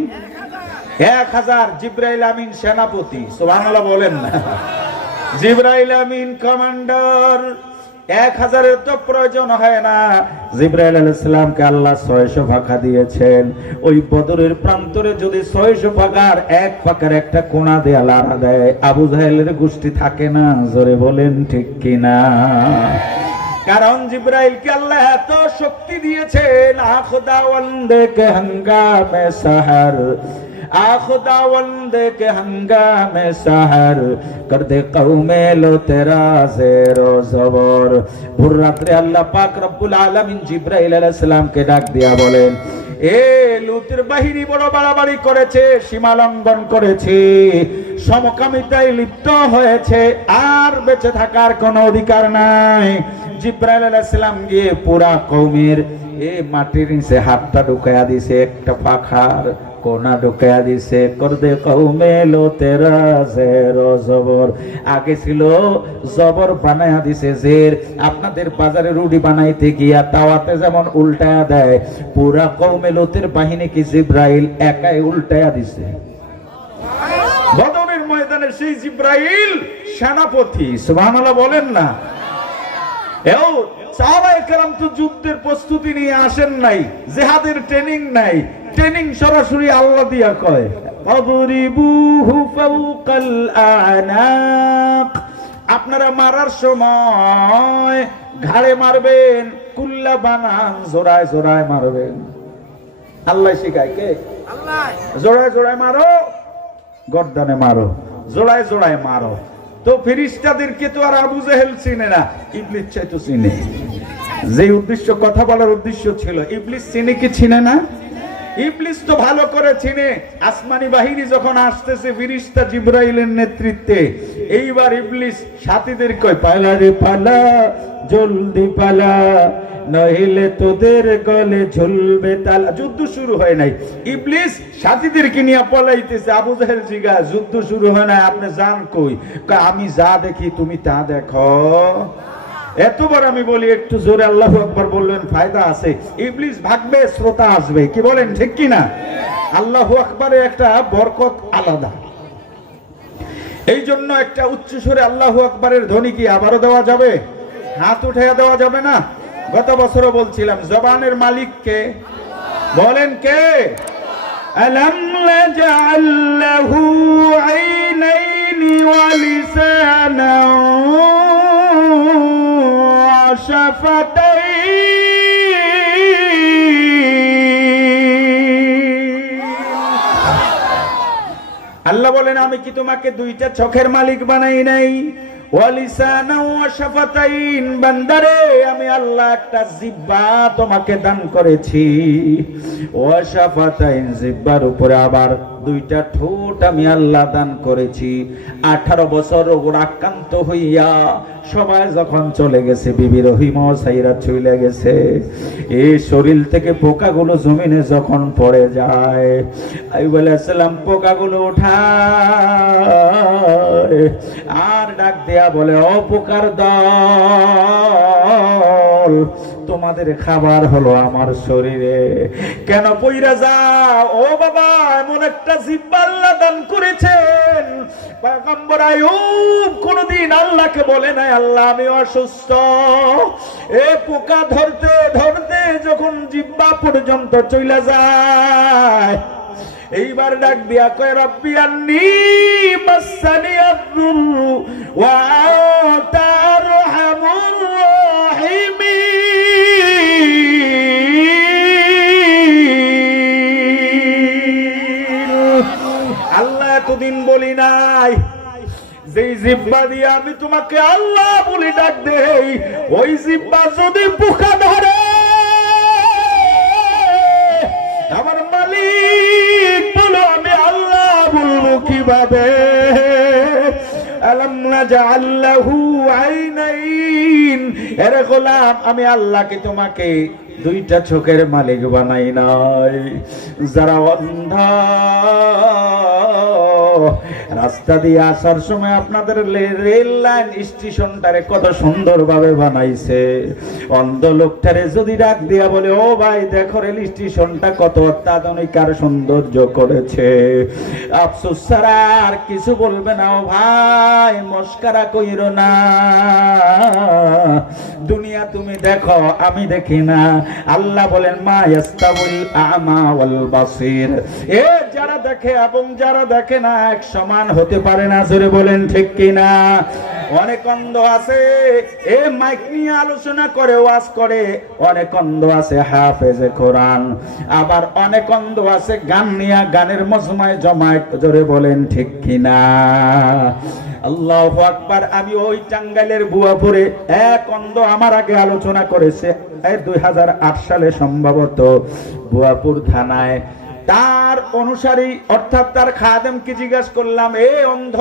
1000। জিবরাইল আমিন সেনাপতি, সুবহানাল্লাহ বলেন না। জিবরাইল আমিন কমান্ডার। 1000-এর তো প্রয়োজন হয় না। জিবরাইল আলাইহিস সালামকে আল্লাহ 600 পাখা দিয়েছেন। ওই বদরের প্রান্তরে যদি 600 পাখার এক পাখার একটা কোণা দেয়া লাড়া দেয়, আবু জাহেলের গোষ্ঠী থাকে না? জোরে বলেন ঠিক কিনা? কারণ জিবরাইলকে আল্লাহ এত শক্তি দিয়েছেন, আখদাওয়ান্দে কে হাঙ্গামে সাহার, আখদাওয়ান্দে কে হাঙ্গামে সাহার কর দে কওমে লো তেরা জেরো জবর। ভোর রাত্রে আল্লাহ পাক রব্বুল আলামিন জিবরাইল আলাইহিস সালামকে ডাক দিয়া বলেন, এ লুতের বাহিনী বড় বাড়াবাড়ি করেছে, সীমা লঙ্ঘন করেছে, সমকামিতায় লিপ্ত হয়েছে, আর বেঁচে থাকার কোনো অধিকার নাই। জিবরাইল আলাইহিস সালাম গিয়ে পুরা কওমের এই মাটির নিচে হাতটা ঢুকায়া দিছে, একটা পাখার কোনা ঢুকায়া দিছে। করদে কওমে লো তেরা জেরো জবর। আগে ছিল জবর, বানায়া দিছে জের। আপনাদের বাজারে রুটি বানাইতে গিয়া তাওয়াতে যেমন উল্টায়া দেয়, পুরা কওমে লোতের বাহিনীকে জিবরাইল একাই উল্টায়া দিছে। বদরের ময়দানে সেই জিবরাইল সেনাপতি, সুবহানাল্লাহ বলেন না। এও সাহাবায়ে কেরাম তো যুদ্ধের প্রস্তুতি নিয়ে আসেন নাই, জিহাদের ট্রেনিং নাই, ট্রেনিং সরাসরি আল্লাহ দিয়া কয়, ফাদরিবুহু ফাওকাল আনাক। আপনারা মারার সময় ঘাড়ে মারবেন, কুল্লা বানান জোড়ায় জোড়ায় মারবেন। আল্লাহ শিখায়, কে? আল্লাহ। জোড়ায় জোড়ায় মারো, গর্দানে মারো, জোড়ায় জোড়ায় মারো। তো ফেরেশতাদেরকে তো আর আবু জেহেল চিনে না, ইবলিস চাইতো চিনে। যে উদ্দেশ্য কথা বলার উদ্দেশ্য ছিল, ইবলিস চিনে কি চিনে না? ইবলিস তো ভালো করে চিনে। আসমানি বাহিনী যখন আসতেছে ফেরেশতা জিবরাইলের নেতৃত্বে, এইবার ইবলিস সাথীদের কয়, পালা রে পালা, জলদি পালা, নইলে তোদের গলে ঝুলবে তালা। যুদ্ধ শুরু হয় নাই, ইবলিস সাথীদেরকে নিয়ে পলাইতেছে। আবু জেহেল জিগা, যুদ্ধ শুরু হয় নাই, আপনি যান কই? আমি যা দেখি তুমি তা দেখো। এতবার আমি বলি একটু জোরে আল্লাহু আকবার বললেন ফায়দা আছে। ইবলিস ভাগবে, শ্রোতা আসবে, কি বলেন ঠিক কি না? আল্লাহু আকবারের একটা বরকত আলাদা। এই জন্য একটা উচ্চ সুরে আল্লাহু আকবারের ধ্বনি কি আবারও দেওয়া যাবে? হাত উঠাইয়া দেওয়া যাবে না? গত বছরও বলছিলাম, জবানের মালিক কে? বলেন কে? আলাম নাজআল লাহু আইনাইনি ওয়া লিসানান ওয়া শাফাতাইন। আল্লাহ বলেন, আমি কি তোমাকে দুইটা চোখের মালিক বানাই নাই? ওয়ালিসানাও ওয়া শাফাতাইন, বান্দারে আমি আল্লাহ একটা জিহ্বা তোমাকে দান করেছি। ওয়া শাফাতাইন, জিহ্বার উপরে আবার দুইটা ঠোঁট আমি আল্লাহ দান করেছি। 18 বছর রোগাক্রান্ত হইয়া সবাই যখন চলে গেছে, বিবি রহিমা সাইরা চলে গেছে, এই শরীর থেকে পোকাগুলো জমিনে যখন পড়ে যায়, আইয়ুব আলাইহিস সালাম পোকাগুলো উঠায় আর ডাক দেয়া বলে, ও পোকার দল, তোমাদের খাবার হলো আমার শরীরে, কেন পইরা যাও? ও বাবা, এমন একটা জিহ্বা আল্লাহ দান করেছেন। পয়গম্বর আইয়ুব কোনদিন আল্লাহকে বলে নাই, আল্লাহ আমি অসুস্থ। এ পোকা ধরতে ধরতে যখন জিহ্বা পর্যন্ত চলে যায়, এইবার ডাক দিয়া কয়, রব্বি আন্নী মাসসানি আদ-দুররু ওয়া আনতা আরহামুর রাহিমিন। আল্লাহ এতদিন বলি নাই, যেই জিহ্বা দিয়ে আমি তোমাকে আল্লাহ বলে ডাক দেই, ওই জিহ্বা যদি পোকা ধরে, আমার মালিক বলো আমি আল্লাহ বলবো কিভাবে? আলাম নাজআল লাহু আইনাইন, এরে গোলাম, আমি আল্লাহকে তোমাকে দুইটা চোখের মালিক বানাই নাই। যারা অন্ধ, রাস্তা দিয়ে আসার সময় আপনাদের রেল লাইন স্টেশনটারে কত সুন্দরভাবে বানাইছে, অন্ধ লোকটারে যদি ডাক দিয়া বলে, ও ভাই দেখো রেল স্টেশনটা কত অত্যাধুনিক আর সৌন্দর্য করেছে, আফসোস ছাড়া আর কিছু বলবে না। ও ভাই, মস্কারা কইরো না, দুনিয়া তুমি দেখো আমি দেখি না। আল্লাহ বলেন, মা ইয়াস্তাউল আ'মা ওয়াল বাসীর, এ যারা দেখে এবং যারা দেখে না এক সমান হতে পারে না। জোরে বলেন ঠিক কি না? অনেক অন্ধ আছে, এ মাইক নিয়ে আলোচনা করে, ওয়াজ করে। অনেক অন্ধ আছে হাফেজে কোরআন, আবার অনেক অন্ধ আছে গান নিয়ে গানের মজমায় জমায়েত। জোরে বলেন ঠিক কি না? আল্লাহু আকবার। আমি ওই টাঙ্গাইলের বুয়াপুরে এক অন্ধ আমার আগে আলোচনা করেছে 2008 সালে সম্ভবত, বুয়াপুর থানায়। তার অনুসারী অর্থাৎ তার খাদেমকে জিজ্ঞাসা করলাম, এ অন্ধ,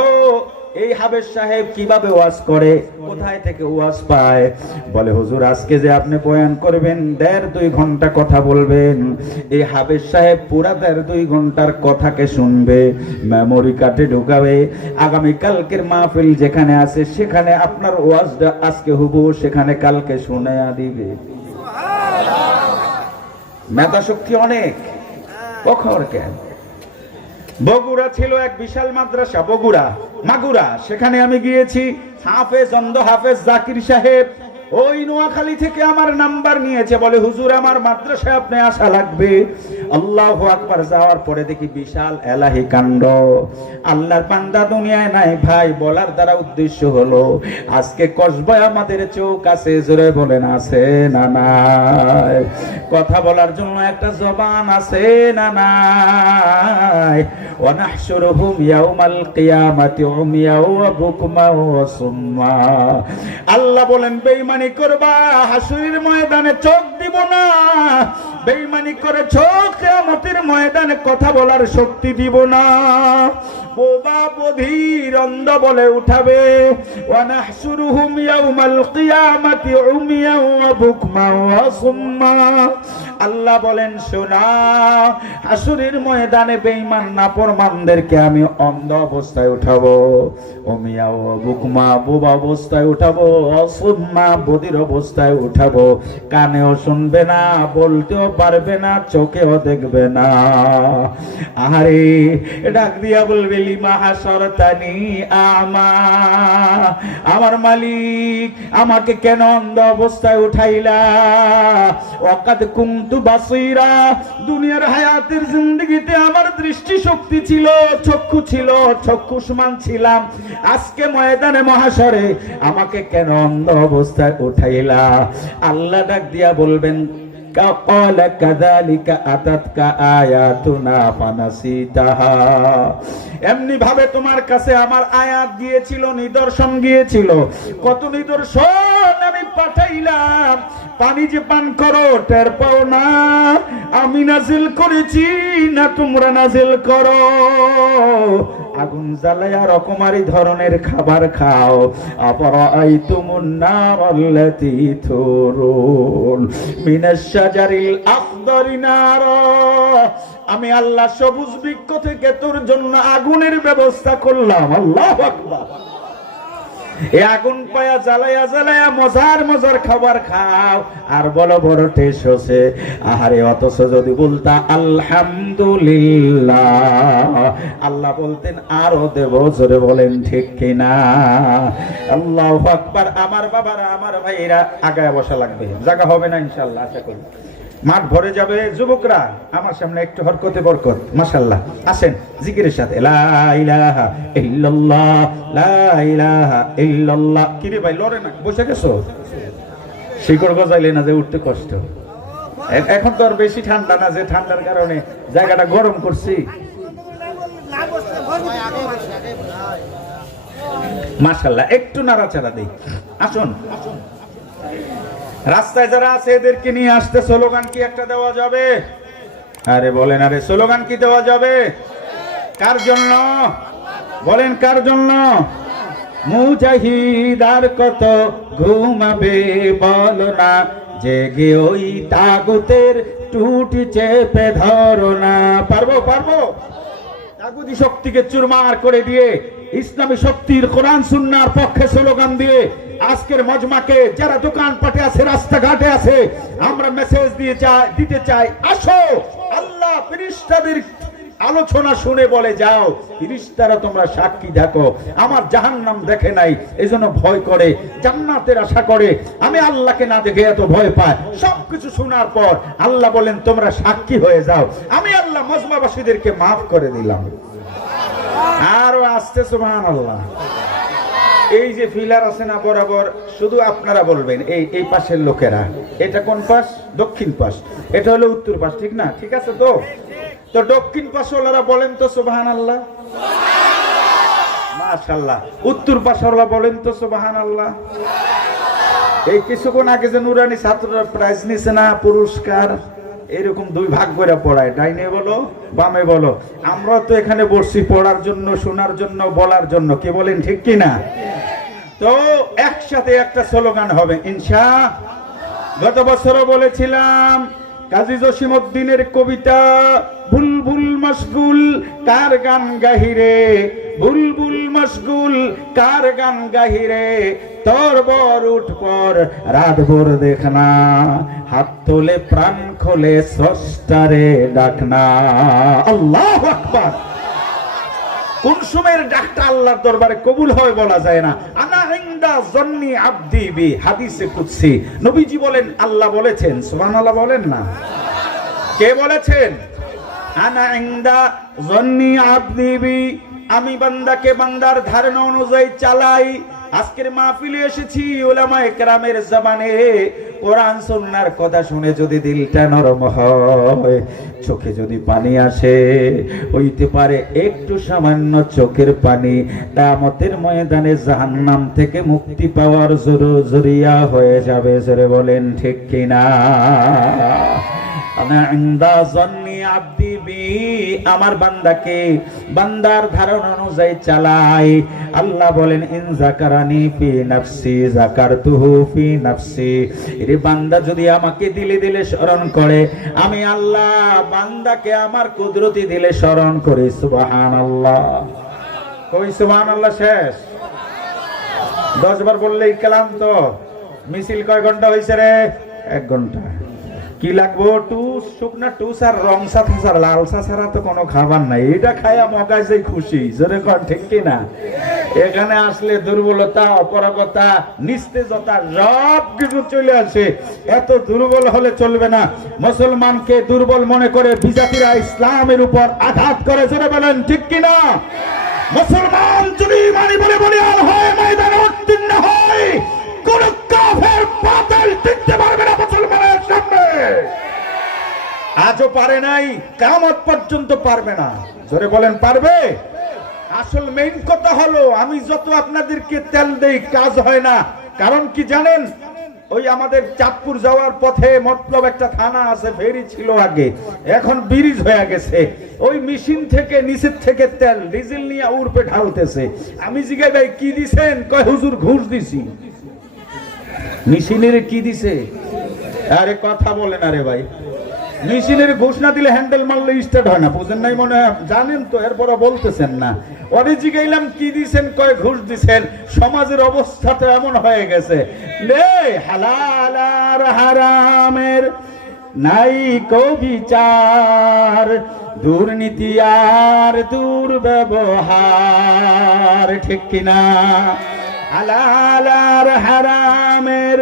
এই হাবেজ সাহেব কিভাবে ওয়াজ করে, কোথায় থেকে ওয়াজ পায়? বলে, হুজুর আজকে যে আপনি বয়ান করবেন 1.5-2 ঘন্টা কথা বলবেন, এই হাবেজ সাহেব পুরা 1.5-2 ঘন্টার কথাকে শুনবে, মেমোরি কার্ডে ঢুকাবে, আগামী কালকের মাহফিল যেখানে আছে সেখানে আপনার ওয়াজটা আজকে হুবহু সেখানে কালকে শুনায়া দিবে। মেধা শক্তি অনেক। কখর কেন? বগুড়া ছিল এক বিশাল মাদ্রাসা, মাগুরা, সেখানে আমি গিয়েছি। হাফেজ, অন্ধ হাফেজ জাকির সাহেব ওই নোয়াখালী থেকে আমার নাম্বার নিয়েছে, বলে হুজুর আমার মাদ্রাসায় আপনি আসা লাগবে। আল্লাহু আকবার। যাওয়ার পরে দেখি বিশাল এলাহি কাণ্ড। আল্লাহর বান্দা দুনিয়ায় নাই ভাই, বলার দ্বারা উদ্দেশ্য হলো আজকে কসবায় আমাদের চোখ আছে, জোরে বলেন আছে না নাই? কথা বলার জন্য একটা জবান আছে না নাই? ওয়া নাহশুরুহুম ইয়াউমাল কিয়ামাতি উমিয়া ওয়া বুকমা ওয়া সুম্মা। আল্লাহ বলেন বেঈমানি করবা, হাসরের ময়দানে চোখ দিব না। বেঈমানি করে চোখ কিয়ামতের ময়দানে কথা বলার শক্তি দিব না। বোবা বধির অন্ধ বলে উঠাবে। ওয়া নাহশুরুহুম ইয়াউমাল কিয়ামাতি উমিয়া ওয়া বুকমা ওয়া সুম্মা। আল্লাহ বলেন শোনা, হাসরের ময়দানে বেঈমান নাফরমানদেরকে আমি অন্ধ অবস্থায় উঠাবো, উমিয়া ওয়া বুকমা বোবা অবস্থায় উঠাবো, অসুম্মা বধির অবস্থায় উঠাবো। কানেও শুনবে না, বলতেও পারবে না, চোখেও দেখবে না। আরে ডাক দিয়া বলবে লিমা হাসরতানি আমা, আমার মালিক আমাকে কেন অন্ধ অবস্থায় উঠাইলা? ওয়াকাদ কুনতু বাসীরা, দুনিয়ার হায়াতের জিন্দেগিতে আমার দৃষ্টি শক্তি ছিল, চক্ষু ছিল, চক্ষুষ্মান ছিলাম। আজকে ময়দানে মহাশরে আমাকে কেন অন্ধ অবস্থায় উঠাইলা? আল্লাহ ডাক দিয়া বলবেন কালা কাযালিকা আতাতকা আয়াতুনা ফানাসিতাহা। এমনি ভাবে তোমার কাছে আমার আয়াত গিয়েছিল, নিদর্শন গিয়েছিল। কত নিদর্শন আমি পাঠাইলাম, পানি যে পান করো টের পাও না। আমি নাজিল করেছি না তোমরা নাজিল করো? আগুন জ্বালায়া রকমারি ধরনের খাবার খাও। আফরাআইতুমুন নারাল্লাতী তুরুন মিনাশ শাজারিল আখদারি নারা। আমি আল্লাহ সবুজ বৃক্ষ থেকে তোর জন্য আগুনের ব্যবস্থা করলাম। আল্লাহু আকবার। এই আগুন পায়া জ্বালায়া জ্বালায়া মজার মজার খাবার খাও আর বড় বড় টেস্ট হচ্ছে। আহারে, অথচ যদি বলতা আলহামদুলিল্লাহ, আল্লাহ বলতেন আরো দেব। জোরে বলেন ঠিক কিনা? আল্লাহু আকবার। আমার বাবারা, আমার ভাইরা, আগায় বসা লাগবে, জায়গা হবে না ইনশাআল্লাহ, আশা করি। মাঠ ভরে যাবে। যুবকরা আমার সামনে একটু হরকতে বরকত, মাশাআল্লাহ। আসেন জিকিরের সাথে লা ইলাহা ইল্লাল্লাহ, লা ইলাহা ইল্লাল্লাহ। কি রে ভাই, লড়ে না, বসে গেছো? শিকড় গজাইলে না যে উঠতে কষ্ট। এখন তো আর বেশি ঠান্ডা না, যে ঠান্ডার কারণে জায়গাটা গরম করছি। মাশাআল্লাহ, একটু নাড়াচাড়া দেই। আসুন, রাস্তায় যারা আছে এদেরকে নিয়ে আসতে স্লোগান কি একটা দেওয়া যাবে? আরে বলেন, আরে স্লোগান কি দেওয়া যাবে? কার জন্য বলেন, কার জন্য? মুজাহিদ আর কত ঘুমাবে বলো না, জেগে ওই তাগুতের টুটি চেপে ধরো না। পারবো পারবো? তাগুতি শক্তিকে চুরমার করে দিয়ে ইসলামী শক্তির কোরআন সুন্নাহর পক্ষে স্লোগান দিয়ে আজকের মজমাকে যারা দোকানপাটে আছে, রাস্তাঘাটে আছে, আমরা মেসেজ দিতে চাই, আসো আল্লাহ ফেরেশতাদের আলোচনা শুনে বলে যাও, ফেরেশতারা তোমরা সাক্ষী দেখো আমার জাহান্নাম দেখে নাই, এজন্য ভয় করে, জান্নাতের আশা করে। আমি আল্লাহকে না দেখে এত ভয় পাই। সবকিছু শোনার পর আল্লাহ বলেন তোমরা সাক্ষী হয়ে যাও, আমি আল্লাহ মজমাবাসীদেরকে মাফ করে দিলাম। আরো আসতে সুবহানাল্লাহ। এই যে ফিলার আছে না বরাবর, শুধু আপনারা বলবেন এই পাশের লোকেরা, এটা কোন পাশ? দক্ষিণ পাশ। এটা হলো উত্তর পাশ, ঠিক না? ঠিক আছে তো? তো দক্ষিণ পাশওয়ালারা বলেন তো সুবহানাল্লাহ, মাশাআল্লাহ। উত্তর পাশওয়ালা বলেন তো সুবহানাল্লাহ। এই কিছুক্ষণ আগে যে নুরানি ছাত্ররা প্রাইজ নিছে না, পুরস্কার, এরকম দুই ভাগ করে পড়ায়, ডাইনে বলো বামে বলো। আমরা তো এখানে বসছি পড়ার জন্য, শোনার জন্য, বলার জন্য। কি বলেন ঠিক কি না? তো একসাথে একটা স্লোগান হবে ইনশাআল্লাহ। গত বছরও বলেছিলাম কাজী জসিমউদ্দিনের কবিতা, বুলবুল মশগুল কার গান গাহিরে, বুলবুল মশগুল কার গান গাহিরে, তোর বর উঠ পর রাত ভোর দেখনা, হাত তোলে প্রাণ খোলে স্রষ্টারে ডাকনা। আল্লাহু আকবার। কোন সময়ের ডাকটা আল্লাহর দরবারে কবুল হয় বলা যায় না। আনা ইনদা জন্নি আবদি বি, হাদিসে কুদসি। নবীজি বলেন, আল্লাহ বলেছেন, সুবহানাল্লাহ বলেন না? কে বলেছেন? আনা ইনদা যন্নি আবদি বি, আমি বান্দাকে বান্দার ধারণা অনুযায়ী চালাই। আজকের মাহফিলে এসেছি উলামায়ে কেরামের জবানে কোরআন সুন্নাহর কথা শুনে যদি দিলটা নরম হয়, চোখে যদি পানি আসে, হইতে পারে একটু সামান্য চোখের পানি কিয়ামতের ময়দানে জাহান্নাম থেকে মুক্তি পাওয়ার জরিয়া হয়ে যাবে। জোরে বলেন ঠিক কিনা? আমার বান্দাকে বান্দার ধারণা অনুযায়ী চালাই। আল্লাহ বলেন ইন যাকারানি ফি নাফসি যাকারতুহু ফি নাফসি, এর বান্দা যদি আমাকে দিলে দিলে স্মরণ করে, আমি আল্লাহ বান্দাকে আমার কুদরতি দিলে স্মরণ করি। সুবহানাল্লাহ, কই সুবহানাল্লাহ শেষ? 10 বার বললেই কালাম। তো মিছিল কয় ঘন্টা হইছে রে? 1 ঘন্টা। কি লাগবো? টুস, শুকনা টুস আর রং চা ছাড়া, লাল চা ছাড়া তো কোনো খাবার নাই। এটা খাইয়া মগাইছে খুশি। জোরে কর ঠিক কিনা? এখানে আসলে দুর্বলতা, অপরাগতা, নিস্তেজতা সব কিছু চলে আসে। এত দুর্বল হলে চলবে না। মুসলমানকে দুর্বল মনে করে বিজাতিরা ইসলামের উপর আঘাত করে। জোরে বলেন ঠিক কিনা? মুসলমান যদি মানি বলে বলিয়ান হয়, ময়দানে উত্তীর্ণ হয়, কোন কাফের বাতিল টিকতে পারবে না মুসলমানের সামনে। আজও পারে নাই, কিয়ামত পর্যন্ত পারবে না। জোরে বলেন পারবে? আসল মেইন কথা হলো, আমি যত আপনাদেরকে তেল দেই কাজ হয় না। কারণ কি জানেন? ওই আমাদের চাঁদপুর যাওয়ার পথে মতলব একটা থানা আছে, ফেরি ছিল আগে, এখন ব্রিজ হয়ে গেছে। ওই মেশিন থেকে নিচের থেকে তেল ডিজেল নিয়ে উড়পে ঢালতেছে। আমি জিজ্ঞাসা ভাই কি দিছেন? কয় হুজুর ঘুষ দিছি। মেশিনের কি দিছে? আরে কথা বলেন। আরে ভাই, মেশিনের ঘুষ না দিলে হ্যান্ডেল মারলে স্টার্ট হয় না। বুঝেন নাই মনে হয়? জানেন তো, এরপরে বলতেছেন না। ওরে জিগাইলাম কি দিছেন? কয় ঘুষ দিছেন। সমাজের অবস্থা তো এমন হয়ে গেছে, লে হালাল আর হারামের নাই কো বিচার, দুর্নীতি আর দুর্ব্যবহার। ঠিক কিনা? হালাল আর হারামের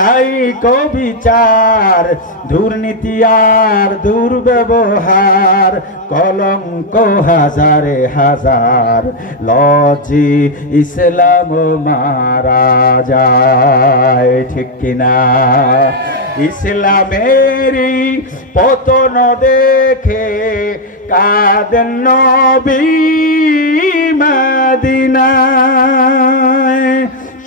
নাই কো বিচার, দুর্নীতি আর দুর্ব্যবহার, কলঙ্ক হাজারে হাজার, লজি ইসলাম মারা যায়। ঠিক কিনা? ইসলামেরই পতন দেখে কাঁদেন নবী মদিনায়।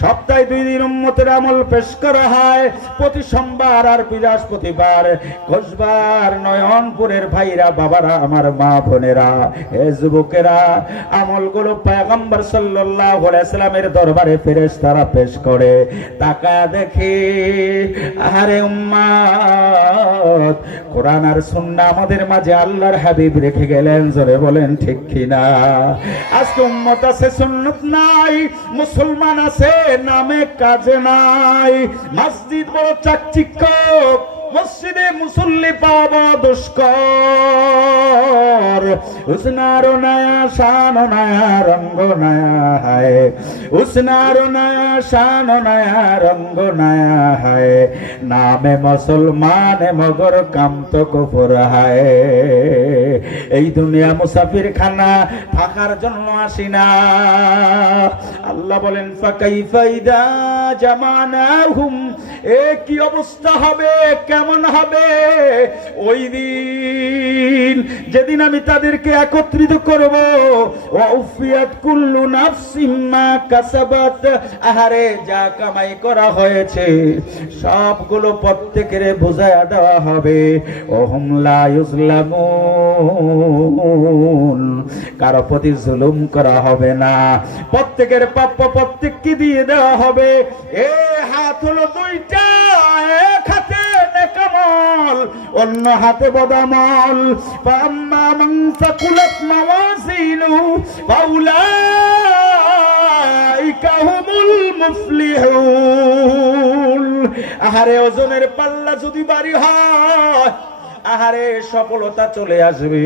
সপ্তাহে 2 দিন উম্মতের আমল পেশ করা হয়, প্রতি সোমবার আর বৃহস্পতিবার। ঘোষবার নয়নপুরের ভাইরা, বাবারা, আমার মা বোনেরা, হে যুবকেরা, আমলগুলো পয়গম্বর সাল্লাল্লাহু আলাইহি সাল্লামের দরবারে ফেরেশতারা পেশ করে। তাকায়া দেখে, আরে উম্মত, কোরআন আর সুন্নাহ আমাদের মাঝে আল্লাহর হাবিব রেখে গেলেন। জোরে বলেন ঠিক কিনা? আজকে উম্মত আছে, সুন্নাত নাই। মুসলমান আছে, নামে কাজে নাই। মসজিদ বড় চাকচিক্য, মসজিদে মুসল্লি পাওয়া দুষ্কর। উসনারো নয়া শানো নয়া রঙ্গ নয়া হায়, উসনারো নয়া শানো নয়া রঙ্গ নয়া হায়, নামে মুসলমান মগর কাম তো কুফর হায়। এই দুনিয়া মুসাফির খানা, থাকার জন্য আসি না। আল্লাহ বলেন ফাকাইফা ইদা জামানাহুম, এ কি অবস্থা হবে, কেমন হবে ওই দিন যেদিন আমি তাদেরকে একত্রিত করব। ওয়া উফিয়াত কুল্লু নাফসিম মা কাসাবাত, আহারে যা কামাই করা হয়েছে সবগুলো প্রত্যেকের বুঝায়া দেওয়া হবে। ওহুম লা ইউজলামুন, কারো প্রতি জুলুম করা হবে না। প্রত্যেকের প্রাপ্য প্রত্যেককে দিয়ে দেওয়া হবে। এ হাত হলো 2টা, এক হাতে নেকামল, অন্য হাতে বদামল। ফাম্মা মান সাকুলাত মাওয়াজিনু ফাউলাইকা হুমুল মুফলিহুন। আহারে ওজনের পাল্লা যদি ভারী হয়, আহারে সফলতা চলে আসবে।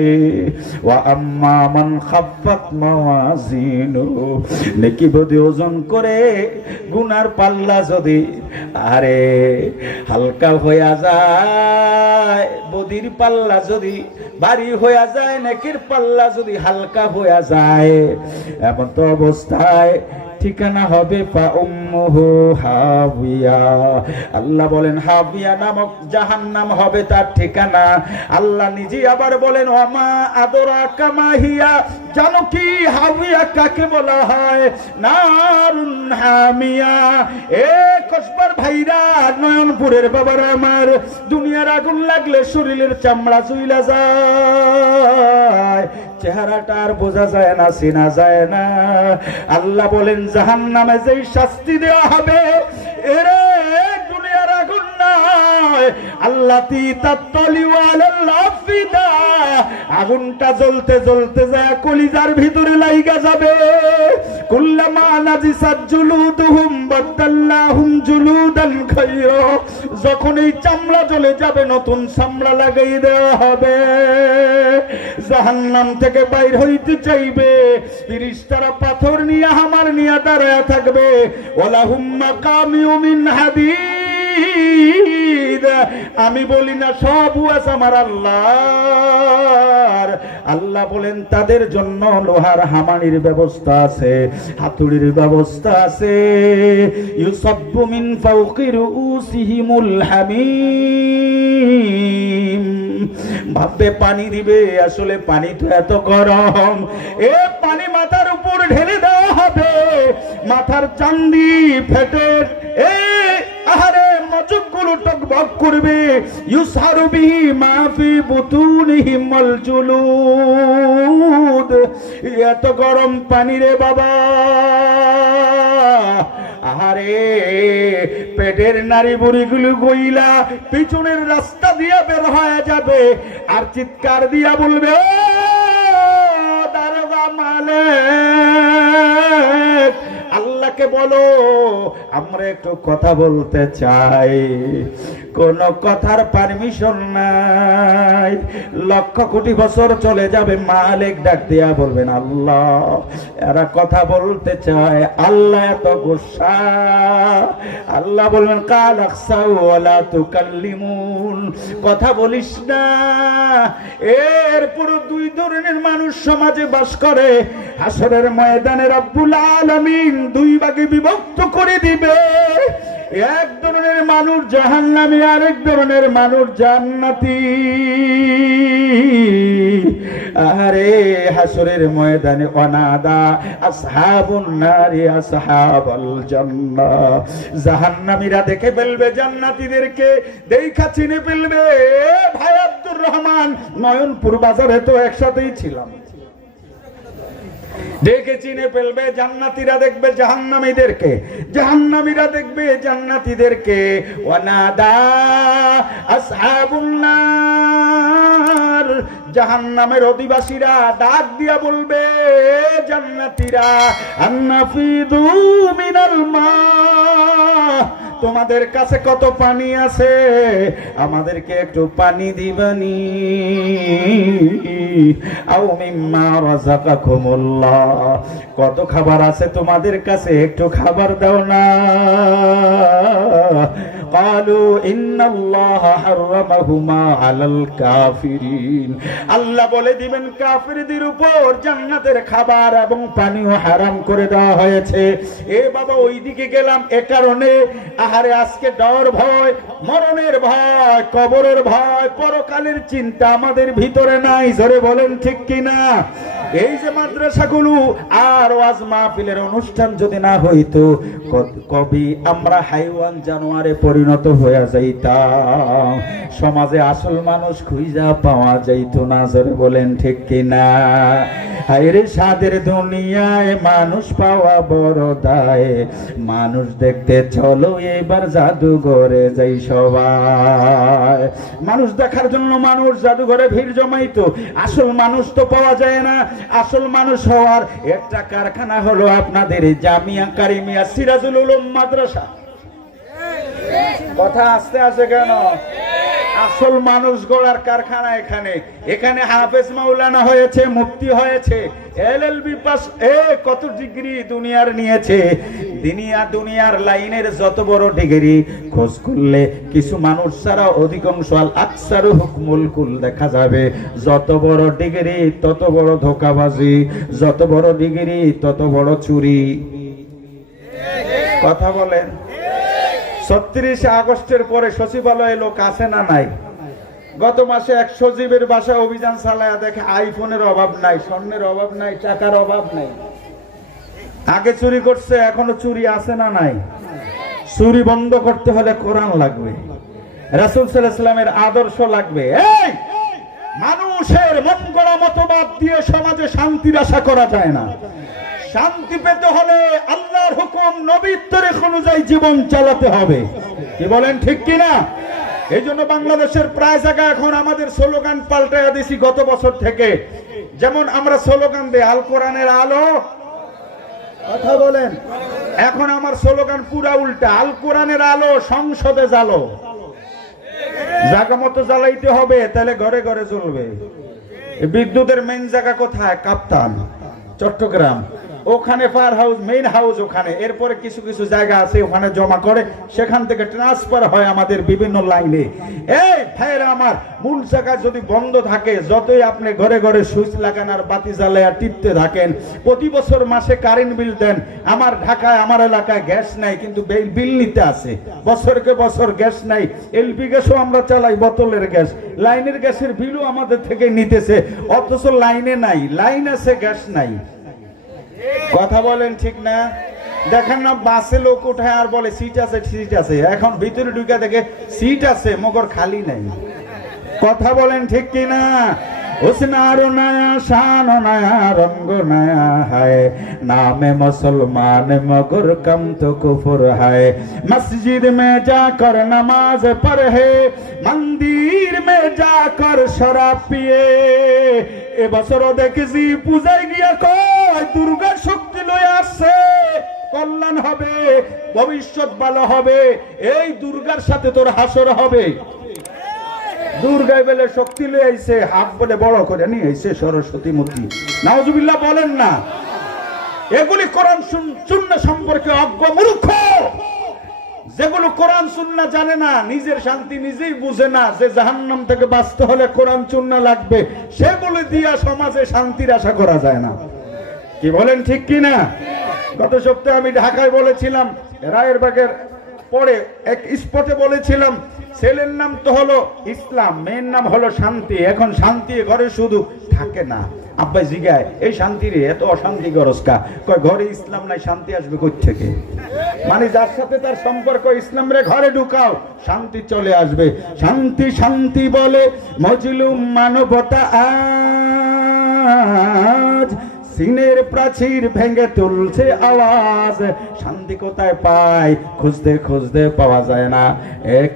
ওয়া আম্মা মান খাফফাত মাওয়াজিনু, নেকি বদি ওজন করে গুনার পাল্লা যদি আরে হালকা হয়ে যায়, বদির পাল্লা যদি ভারী হয়ে যায়, নেকির পাল্লা যদি হালকা হয়ে যায়, এমন তো অবস্থায় ঠিকানা হবে পা উম্মুহু হাবিয়া। আল্লাহ বলেন হাবিয়া নামক জাহান্নাম হবে তার ঠিকানা। আল্লাহ নিজে আবার বলেন ওয়ামা আদরাকা মা হিয়া, জানো কি হাবিয়া কাকে বলা হয়? নারুন হামিয়া। এ কসবার ভাইরা, নয়নপুরের বাবারা আমার, দুনিয়ার আগুন লাগলে শরীরের চামড়া চুইলা যায়, চেহারাটা আর বোঝা যায় না, চেনা যায় না। আল্লাহ বলেন জাহান্নামে যেই শাস্তি দেওয়া হবে, এরে দুনিয়ার আগুন নয়, আল্লাতি তাত্তালিউ আলাল আফিদা, আগুনটা জ্বলতে জ্বলতে যায় কলিজার ভিতরে লাইগা যাবে। কুল্লামা নাজিসাত জুলুদুহুম বাদাল্লাহুম জুলুদান খায়রা, যখন এই চামড়া জ্বলে যাবে নতুন চামড়া লাগাই দেওয়া হবে। জাহান্নাম থেকে বাইর হইতে চাইবে, ফেরেশতারা পাথর নিয়ে হামার নিয়ে দাঁড়ায় থাকবে। ওয়ালাহুম মাকামিউ মিন হাদিদ, আমি বলি না সব ওয়াজ আমার আল্লাহর। আল্লাহ বলেন তাদের জন্য লোহার হামানির ব্যবস্থা আছে, হাতুড়ির ব্যবস্থা আছে। ইউসাব্বু মিন ফাওকি রুউসিহিমুল হামিম, ভাববে পানি দিবে, আসলে পানি তো এত গরম। এ পানি মাথার উপর ঢেলে দেওয়া হবে, মাথার চান্দি ফেটে আহারে মচকগুলো টকবক করবে। ইউসারু বিহি মা ফি বুতুনিহিম ওয়াল জুলুদ, এত গরম পানি রে বাবা। আহারে পেটের নারী বুড়িগুলো গইলা পিছনের রাস্তা দিয়ে বের হয়ে যাবে, আর চিৎকার দিয়া বলবে ও দারোগা মালিক, আল্লাহকে বলো আমরা একটু কথা বলতে চাই। কোন কথার পারমিশন নাই। লক্ষ কোটি বছর চলে যাবে, মালিক ডাক দিয়া বলবেন আল্লাহ এরা কথা বলতে চায়। আল্লাহ এত গুসা, আল্লাহ বলবেন কাল আকসাউ ওয়ালা তুকাল্লিমুন, কথা বলিস না। এরপর দুই ধরনের মানুষ সমাজে বাস করে। হাসরের ময়দানে রব্বুল আলামিন দুই ভাগে বিভক্ত করে দিবে। এক ধরনের মানুষ জাহান্নামী, আরেক ধরনের মানুষ জান্নাতি। আরে হাসরের ময়দানে অনাদা আসহাবুন নারি আসহাবাল জান্নাহ, জাহান্নামীরা দেখে ফেলবে জান্নাতীদেরকে, দেখা চিনে ফেলবে। ভাই আব্দুর রহমান, নয়নপুর বাজারে তো একসাথেই ছিলাম, দেখে চিনে ফেলবে। জান্নাতীরা দেখবে জাহান্নামীদেরকে, জাহান্নামীরা দেখবে জান্নাতীদেরকে। ওয়ানাদা আসহাবুন নার, জাহান্নামের অধিবাসীরা ডাক দিয়া বলবে জান্নাতীরা আন্নাফিদু মিনাল মা, তোমাদের কাছে কত পানি আছে, আমাদেরকে একটু পানি দিবানি। আও মিম্মা রাযাকাকুমুল্লাহ, কত খাবার আছে তোমাদের কাছে, একটু খাবার দাও না। ক্বালু ইন্নাল্লাহা হারামাহুমা আলাল কাফিরিন, আল্লাহ বলে দিবেন কাফিরদের উপর জান্নাতের খাবার এবং পানিও হারাম করে দেওয়া হয়েছে। এ বাবা ওইদিকে গেলাম এ কারণে, আহারে আজকে ডর ভয়, মরণের ভয়, কবরের ভয়, পরকালের চিন্তা আমাদের ভিতরে নাই। জোরে বলেন ঠিক কিনা? এই যে মাদ্রাসাগুলো আর ওয়াজ মাহফিলের অনুষ্ঠান যদি না হইতো, কবি আমরা হাইওয়ান জানোয়ারে পরিণত হয়ে যাইতাম, সমাজে আসল মানুষ খুঁজা পাওয়া যাইতো না। জোরে বলেন ঠিক কিনা? হায়রে সাদের দুনিয়ায় মানুষ পাওয়া বড় দায়, মানুষ দেখতে চলো এবার জাদুঘরে যাই সবাই। মানুষ দেখার জন্য মানুষ জাদুঘরে ভিড় জমাইতো, আসল মানুষ তো পাওয়া যায় না। আসল মানুষ হওয়ার একটা কারখানা হলো আপনাদের জামিয়া কারিমিয়া সিরাজুল উলুম মাদ্রাসা। কথা আস্তে আস্তে কেন? আসল মানুষ গড়ার কারখানা এখানে। এখানে হাফেজ মাওলানা হয়েছে, মুফতি হয়েছে, এলএলবি পাস, কত ডিগ্রি দুনিয়ার নিয়েছে। দুনিয়ার লাইনের যত বড় ডিগ্রি খোঁজ করলে কিছু মানুষ ছাড়া অধিকাংশ আল আকসারু হুকমুল কুল দেখা যাবে। যত বড় ডিগ্রি তত বড় ধোঁকাবাজি, যত বড় ডিগ্রি তত বড় চুরি। কথা বলেন। ৩৬ আগস্টের পরে সচিবালয়ে লোক আছে না নাই? গত মাসে ১ সচিবের বাসায় অভিযান চালায় দেখে আইফোনের অভাব নাই, স্বর্ণের অভাব নাই, টাকার অভাব নাই। আগে চুরি করছে, এখনো চুরি আছে না নাই? চুরি বন্ধ করতে হলে কোরআন লাগবে, রাসূল সাল্লাল্লাহু আলাইহি ওয়াসাল্লামের আদর্শ লাগবে। এই মানুষের মন গড়া মতবাদ দিয়ে সমাজে শান্তির আশা করা যায় না। শান্তি পেতে হলে আল্লাহর হুকুম, নবীর তরিক অনুযায়ী জীবন চালাতে হবে। কি বলেন, ঠিক কিনা? এই জন্য বাংলাদেশের প্রায় জায়গায় এখন আমাদের স্লোগান পাল্টাইয়া দিছি গত বছর থেকে। যেমন আমরা স্লোগান দিই আল কোরআনের আলো। কথা বলেন। এখন আমার স্লোগান পুরা উল্টা, আল কোরআনের আলো সংসদে জ্বালো। জায়গা মতো জ্বালাইতে হবে, তাহলে ঘরে ঘরে জ্বলবে। বিদ্যুতের মেইন জায়গা কোথায়? কাপ্তান, চট্টগ্রাম। ওখানে পাওয়ার হাউস, মেইন হাউস ওখানে। এরপরে কিছু কিছু জায়গা আছে ওখানে জমা করে, সেখান থেকে ট্রান্সফার হয় আমাদের বিভিন্ন লাইনে। এই ভাইরা আমার, মূল জায়গা যদি বন্ধ থাকে, যতই আপনি ঘরে ঘরে সুইচ লাগান আর বাতি জ্বালায় টিপতে থাকেন, প্রতি বছর মাসে কারেন্ট বিল দেন। আমার ঢাকায়, আমার এলাকায় গ্যাস নাই, কিন্তু বিল নিতে আছে। বছরকে বছর গ্যাস নাই। এলপি গ্যাসও আমরা চালাই, বোতলের গ্যাস। লাইনের গ্যাসের বিলও আমাদের থেকে নিতেছে, অথচ লাইনে নাই। লাইন আছে, গ্যাস নাই। কথা বলেন, ঠিক না? দেখেন না বাসে লোক উঠায় আর বলে সিট আছে, সিট আছে। এখন ভিতরে ঢুকে দেখে সিট আছে, মগর খালি নাই। কথা বলেন, ঠিক কিনা? উসনারো নয়া শান নয়া রঙ্গ নয়া হায়, নামে মুসলমান মগর কম তো কুফর হায়। মসজিদ মে যাকর নমাজ পড়ে, মন্দির মে যাকর শরাব পিয়ে। এবছরও দেখেছি পূজায় গিয়া কয় দুর্গা শক্তি লয়ে আসছে, কল্যাণ হবে, ভবিষ্যৎ ভালো হবে। এই দুর্গার সাথে তোর হাসর হবে। দুর্গায় বলে শক্তি লয়ে আইছে, হাত বলে বড় করে নিয়ে আইছে সরস্বতী মূর্তি। নাউজুবিল্লাহ বলেন না। এগুলি কোরআন সুন্নাহ সম্পর্কে অজ্ঞ মূর্খ, যেগুলো কোরআন সুন্নাহ জানে না, নিজের শান্তি নিজেই বুঝে না, যে জাহান্নাম থেকে বাঁচতে হলে কোরআন সুন্নাহ লাগবে, সেগুলো দিয়া সমাজে শান্তির আশা করা যায় না। কি বলেন, ঠিক কিনা? গত সপ্তাহে আমি ঢাকায় বলেছিলাম, রায়েরবাগের পরে এক স্পটে বলেছিলাম, ছেলের নাম তো হলো ইসলাম, মেয়ের নাম হলো শান্তি। এখন শান্তি ঘরে শুধু থাকে না। আব্বাই জিগায়, এই শান্তি রে এত অশান্তি গরজকা? কয় ঘরে ইসলাম নাই, শান্তি আসবে কই থেকে? মানে যার সাথে তার সম্পর্ক ইসলাম রে ঘরে ঢুকাও, শান্তি চলে আসবে। শান্তি শান্তি বলে মজলুম মানবতা আজ সিনের প্রাচীর ভেঙে তুলছে আওয়াজ। শান্তি কোথায় পায়? খুঁজতে খুঁজতে পাওয়া যায় না।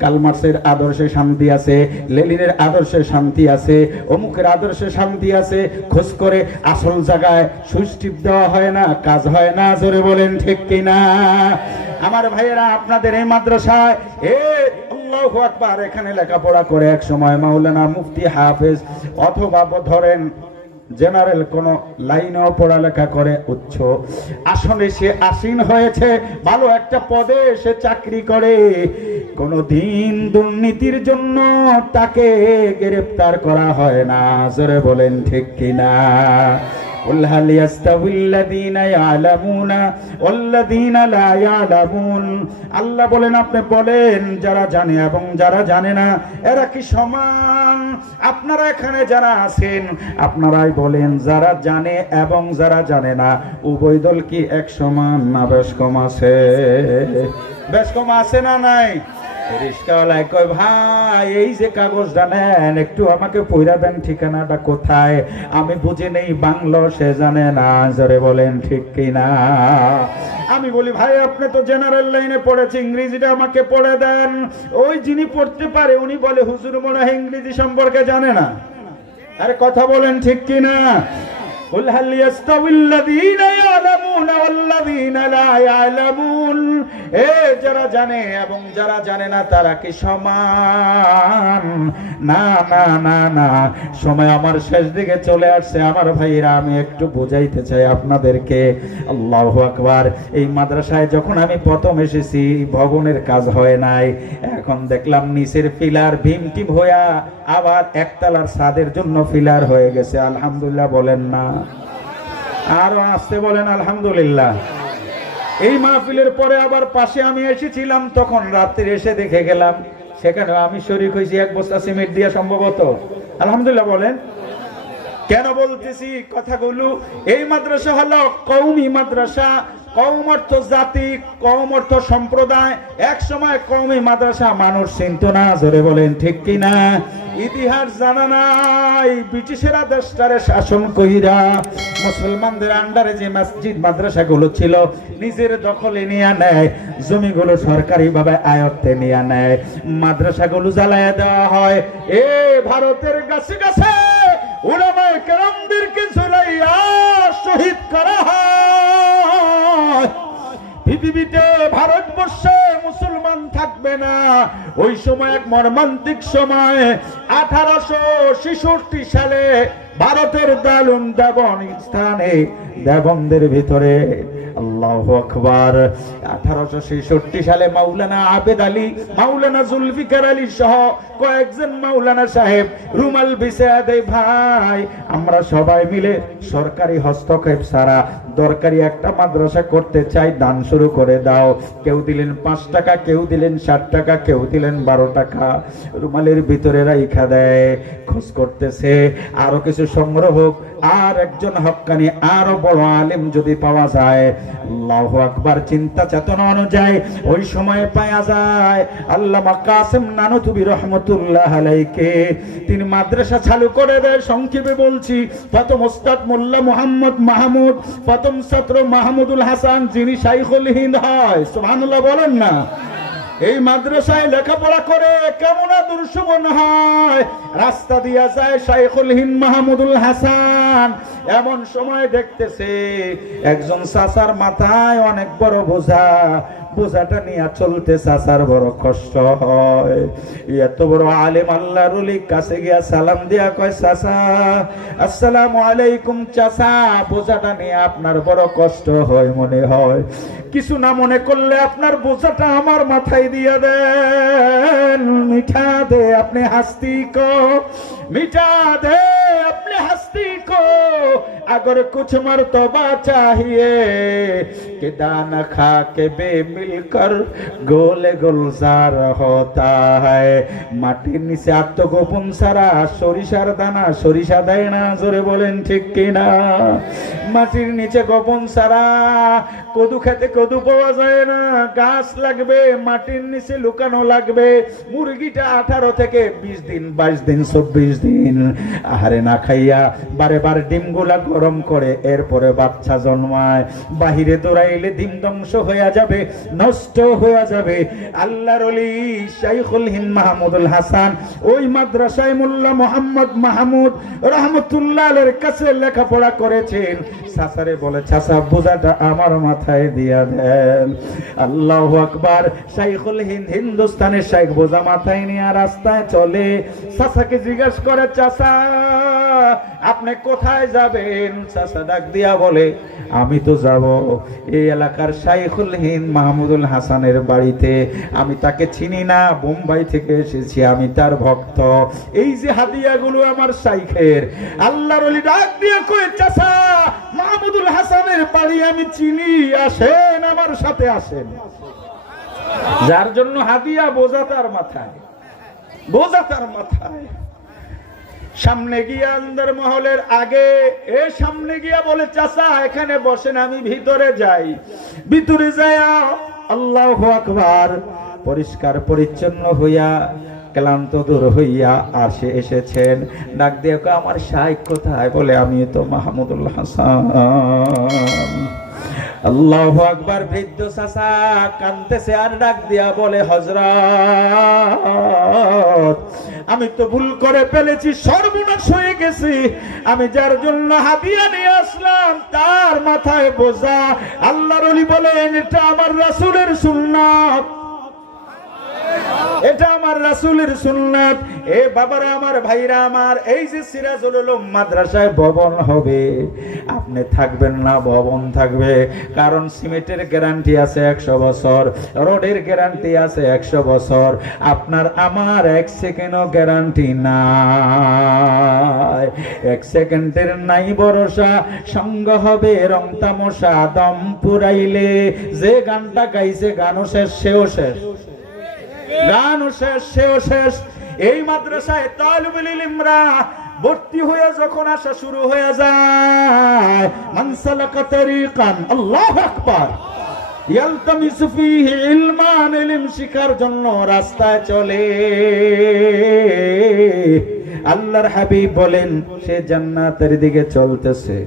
কার্ল মার্ক্সের আদর্শে শান্তি আছে, লেনিনের আদর্শে শান্তি আছে, অমুকের আদর্শে শান্তি আছে। খোঁজ করে আসল জায়গায় সুইচ টিপ দেওয়া হয় না, কাজ হয় না। জোরে বলেন, ঠিক কিনা? আমার ভাইয়েরা, আপনাদের এই মাদ্রাসায় আল্লাহু আকবার, এখানে লেখাপড়া করে এক সময় মাওলানা, মুফতি, হাফেজ, অথবা ধরেন জেনারেল কোন লাইনেও পড়ালেখা করে, উচ্চ আসনে সে আসীন হয়েছে, ভালো একটা পদে সে চাকরি করে। কোনদিন দুর্নীতির জন্য তাকে গ্রেফতার করা হয় না। জোরে বলেন, ঠিক কিনা? قل هل يستوي الذين يعلمون والذين لا يعلمون। আল্লাহ বলেন, আপনি বলেন, যারা জানে এবং যারা জানে না এরা কি সমান? আপনারা এখানে যারা আছেন, আপনারাই বলেন, যারা জানে এবং যারা জানে না উভয় দল কি এক সমান না বেশ কম আছে? বেশ কম আছে না নাই? রিস্কাওয়ালায় কয়, ভাই এই যে কাগজটা নেন, একটু আমাকে পয়রা দেন, ঠিকানাটা কোথায়? আমি বুঝি নেই বাংলা, সে জানে না। জোরে বলেন, ঠিক কিনা? আমি বলি, ভাই আপনি তো জেনারেল লাইনে পড়েছে, ইংরেজিটা আমাকে পড়ে দেন। ওই যিনি পড়তে পারে উনি বলে, হুজুর মনে হয় ইংরেজি সম্পর্কে জানে না। আরে কথা বলেন, ঠিক কিনা? কুল হাল ইয়াস্তাউিল্লাযীনা ইয়ালামুনা ওয়াল্লাযীনা লা ইয়ালামুন, এ যারা জানে এবং যারা জানে না তারা কি সমান? না না না না, সময় আমার শেষ দিকে চলে আসছে আমার ভাইরা, আমি একটু বুঝাইতে চাই আপনাদেরকে। আল্লাহু আকবার। এই মাদ্রাসায় যখন আমি প্রথম এসেছি ভবনের কাজ হয় নাই, এখন দেখলাম নিচের পিলার ভীম টিম হইয়া আবার একতলার ছাদের জন্য পিলার হয়ে গেছে। আলহামদুলিল্লাহ বলেন না? আরো আসতে বলেন আলহামদুলিল্লাহ। এই মাহফিলের পরে আবার পাশে আমি এসেছিলাম, তখন রাত্রে এসে দেখে গেলাম সেখানে আমি শরীক হয়েছি 1 বস্তা সিমেন্ট দিয়ে সম্ভবত। আলহামদুলিল্লাহ বলেন। কেন বলতেছি কথাগুলো? এই মাদ্রাসা হলো কওমি মাদ্রাসা। কওম অর্থ জাতি, কওম অর্থ সম্প্রদায়। এক সময় কওমি মাদ্রাসা মানুষ চিনত না, জোরে বলেন ঠিক কিনা? ইতিহাস জানা নাই। ব্রিটিশেরা দেশটারে শাসন কইরা মুসলমানদের আন্ডারে যে মসজিদ মাদ্রাসাগুলো ছিল নিজের দখলে নিয়ে নেয়, জমিগুলো সরকারিভাবে আয়ত্তে নিয়ে নেয়, মাদ্রাসাগুলো জ্বালায়া দেওয়া হয়। এ ভারতের গাছে গাছে উলামায়ে কেরামদেরকে ঝুলাইয়া শহীদ করা হয়। পৃথিবীতে ভারতবর্ষে মুসলমান থাকবে না। ওই সময় এক মর্মান্তিক সময় 1866 সালে ভারতের দারুন দেবন স্থানে দেবনদের ভিতরে, আল্লাহু আকবার, 1866 সালে মাওলানা আবেদ আলী, মাওলানা জুলফিকার আলী সহ কয়েকজন মাওলানা সাহেব রুমাল বিছায়া দেয়, ভাই আমরা সবাই মিলে সরকারি হস্তক্ষেপ ছাড়া দরকারি একটা মাদ্রাসা করতে চাই, দান শুরু করে দাও। কেউ দিলেন 5 টাকা, কেউ দিলেন 60 টাকা, কেউ দিলেন 12 টাকা। রুমালের ভিতরে রাইখা দেয়, খোঁজ করতেছে আরো কিছু সংগ্রহ হোক, আর একজন হক্কানি আরো বড় আলেম যদি পাওয়া যায়। আল্লাহু আকবার। চিন্তা চেতনা অনুযায়ী ওই সময় পাওয়া যায় আল্লামা কাসেম নানুতুবি রহমতুল্লাহ আলাইকে। তিনি মাদ্রাসা চালু করে দেয়। সংক্ষেপে বলছি, প্রথম ওস্তাদ মোল্লা মুহাম্মদ মাহমুদ, প্রথম ছাত্র মাহমুদুল হাসান, যিনি শাইখুল হিন্দ হয়। সুবহানাল্লাহ বলেন না? এই মাদ্রাসায় লেখাপড়া করে কেমন দুর্শমন হয়, রাস্তা দিয়া যায় শাইখুল হিন্দ মাহমুদুল হাসান। এমন সময় দেখতেছে একজন চাচার মাথায় অনেক বড় বোঝা, বোঝাটা নিয়ে চলতে চাচার বড় কষ্ট হয়। এত বড় আলেম আল্লাহর ওলির কাছে গিয়া সালাম দিয়া কয়, চাচা আসসালামু আলাইকুম। চাচা, বোঝাটা নিয়ে আপনার বড় কষ্ট হয় মনে হয়, কিছু না মনে করলে আপনার বোঝাটা আমার মাথায় দিয়া দেন। মিঠা দে আপনি হাসতি কো, মিঠা দে আপনি হাসতি को अगर कुछ मर्तबा चाहिए कि दाना खा के बे मिलकर गोले गुलजार होता है। মাটির নিচে আত্মগোপন ছাড়া সরিষার দানা সরিষা দেয় না, জোরে বলেন ঠিক কিনা? মাটির নিচে গোপন ছাড়া কদু খেতে কদু পাওয়া যায় না, গাছ লাগবে, মাটির নিচে লুকানো লাগবে। মুরগিটা 18 থেকে 20 দিন, 22 দিন, 24 দিন আহারে না খাইয়া বারে বারে ডিমগুলা গরম করে এরপরে বাচ্চা জন্মায়। বাহিরে দৌড়াইলে ডিম ধ্বংস হয়ে যাবে, নষ্ট হয়ে যাবে। আল্লাহর ওলি শাইখুল হিন্দ মাহমুদুল হাসান ওই মাদ্রাসায় মোল্লা মুহাম্মদ মাহমুদ রহমতুল্লাহ আলাইহির কাছে লেখাপড়া করেছেন। চাচারে বলে, চাচা বোঝাটা আমার মাথায় দিয়া দেন। আল্লাহু আকবার। শাইখুল হিন্দ হিন্দুস্তানের শাইখ বোঝা মাথায় নিয়ে রাস্তায় চলে। চাচাকে জিজ্ঞাসা করে, চাচা আপনি কোথায় যাবেন? চাচা ডাক দিয়া বলে, আমি তো যাব এই এলাকার শাইখুল হিন্দ মাহমুদুল হাসানের বাড়িতে। আমি তাকে চিনি না, বোম্বাই থেকে এসেছি, আমি তার ভক্ত। এই যে হাদিয়াগুলো আমার শাইখের। আল্লাহর ওলি ডাক দিয়া কয়, চাচা মাহমুদুল হাসানের বাড়ি আমি চিনি, আসেন আমার সাথে আসেন। যার জন্য হাদিয়া বোঝা তার মাথায়, বোঝা তার মাথায়। সামনে গিয়া আন্দার মহলের আগে সামনে গিয়া বলে, চাচা এখানে বসেন, আমি ভিতরে যাই। ভিতরে যাইয়া আল্লাহু আকবার, পরিষ্কার পরিচ্ছন্ন হইয়া ক্লান্ত দূর হইয়া আসে এসেছেন। ডাক দিয়ে আমার শাইখ কোথায়? বলে, আমি তো মাহমুদুল হাসান। আল্লাহু আকবার। বৃদ্ধ চাচা কাঁদতেছে আর ডাক দিয়া বলে, হযরত আমি তো ভুল করে ফেলেছি, সর্বনাশ হয়ে গেছি। আমি যার জন্য হাদিয়া নিয়ে আসলাম তার মাথায় বোঝা। আল্লাহর ওলি বলেন, এটা আমার রাসূলের সুন্নাত, এটা আমার রাসূলের সুন্নাত। এ বাবারা আমার, ভাইরা আমার, এই যে সিরাজুল উলুম মাদ্রাসায় ভবন হবে, আপনি থাকবেন না, ভবন থাকবে। কারণ সিমেন্টের গ্যারান্টি আছে 100 বছর, রোডের গ্যারান্টি আছে 100 বছর। আপনার আমার 1 সেকেন্ডও গ্যারান্টি নাই, 1 সেকেন্ডের নাই ভরসা। সঙ্গ হবে রং তামশা, দম পুরাইলে। যে গানটা গাইছে গানও শেষ, সেও শেষ, গানও শেষ, সেও শেষ। এই মাদ্রাসায় তালিবুল ইলমরা ভর্তি হয়ে যখন আসা শুরু হয়ে যায়, মান সালাকা তারিকান, আল্লাহু আকবার, ইয়ালতামিসু ফীহি ইলমান, ইলম শিখার জন্য রাস্তায় চলে। আল্লাহর হাবিব বলেন, সে জান্নাতের দিকে চলতেছে,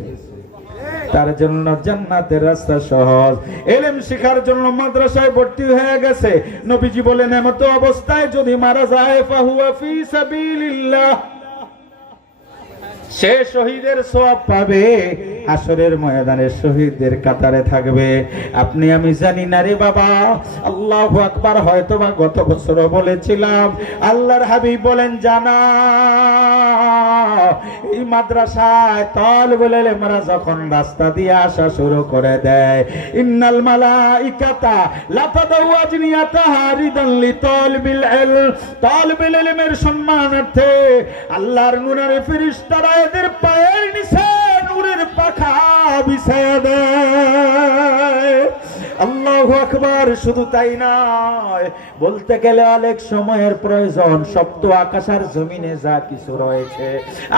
তার জন্য জান্নাতের রাস্তা সহজ। ইলম শিখার জন্য মাদ্রাসায় ভর্তি হয়ে গেছে। নবীজি বলেন, এমত অবস্থায় যদি মারা যায়, ফাহুয়া ফি সাবিলিল্লাহ, সে শহীদের সওয়াব পাবে, হাসরের ময়দানে শহীদদের কাতারে থাকবে। আপনি আমি জানি না রে বাবা। আল্লাহু আকবার। হয়তোবা গত বছরও বলেছিলাম, আল্লাহর হাবিব বলেন, জানা এই মাদ্রাসায় তালিবুল ইলমরা যখন রাস্তা দিয়ে আসা শুরু করে দেয়, ইন্নাল মালাইকাতা লা তাদাউ আজনিয়াতাহা রিদান লিতালিবিল ইলম, তালিবুল ইলমের সম্মানার্থে আল্লাহর নূরের ফেরেশতারা এদের পায়ের নিচে নূরের পাখা বিছায়া দেয়। আল্লাহু আকবার। শুধু তাই নয়, বলতে গেলে অনেক সময়ের প্রয়োজন। সপ্ত আকাশ আর জমিনে যা কিছু রয়েছে,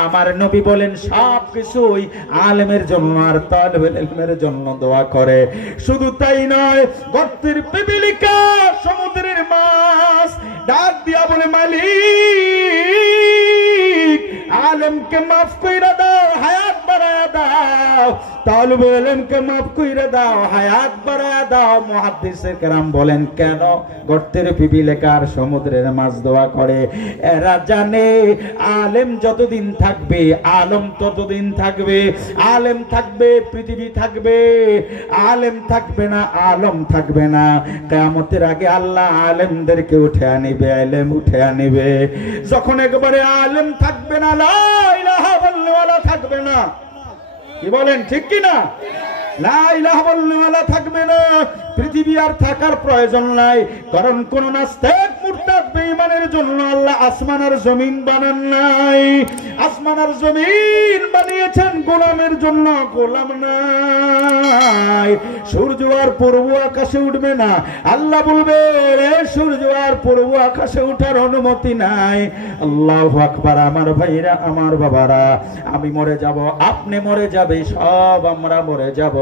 আমার নবী বলেন সব কিছুই আলেমের জন্য আর তালিবুল ইলমের জন্য দোয়া করে। শুধু তাই নয়, গর্তের পিপিলিকা, সমুদ্রের মাছ ডাক দিয়া বলে, মালিক আলেমকে মাফ কইরা দাও, হায়াত বাড়ায়া দাও, তালিবুল ইলমকে মাফ কইরা দাও, হায়াত বাড়ায়া দাও। মুহাদ্দিসে কেরাম বলেন, কেন? গর্তের পিপিলিকা আর সমুদ্রের মাছ দোয়া করে। এরা জানে আলেম যতদিন থাকবে, আলম ততদিন থাকবে। আলেম থাকবে, পৃথিবী থাকবে। আলেম থাকবে না, আলম থাকবে না। কিয়ামতের আগে আল্লাহ আলেমদেরকে উঠে আনিবে, ইলম উঠে আনিবে। যখন একবারে আলেম থাকবে না, লা ইলাহা ইল্লাল্লাহ থাকবে না, কি বলেন ঠিক কি না? লা ইলাহা ইল্লাল্লাহ থাকবে না, পৃথিবী আর থাকার প্রয়োজন নাই। কারণ কোন নাস্তিক মুরতাদ বেঈমানের জন্য আল্লাহ আসমান আর জমিন বানান নাই। আসমান আর জমিন বানিয়েছেন গোলামের জন্য, গোলাম নাই। সূর্য আর পূর্ব আকাশে উঠবে না। আল্লাহ বলবে, সূর্য আর পূর্ব আকাশে ওঠার অনুমতি নাই। আল্লাহু আকবার। আমার ভাইরা, আমার বাবারা, আমি মরে যাব, আপনি মরে যাবে, সব আমরা মরে যাব।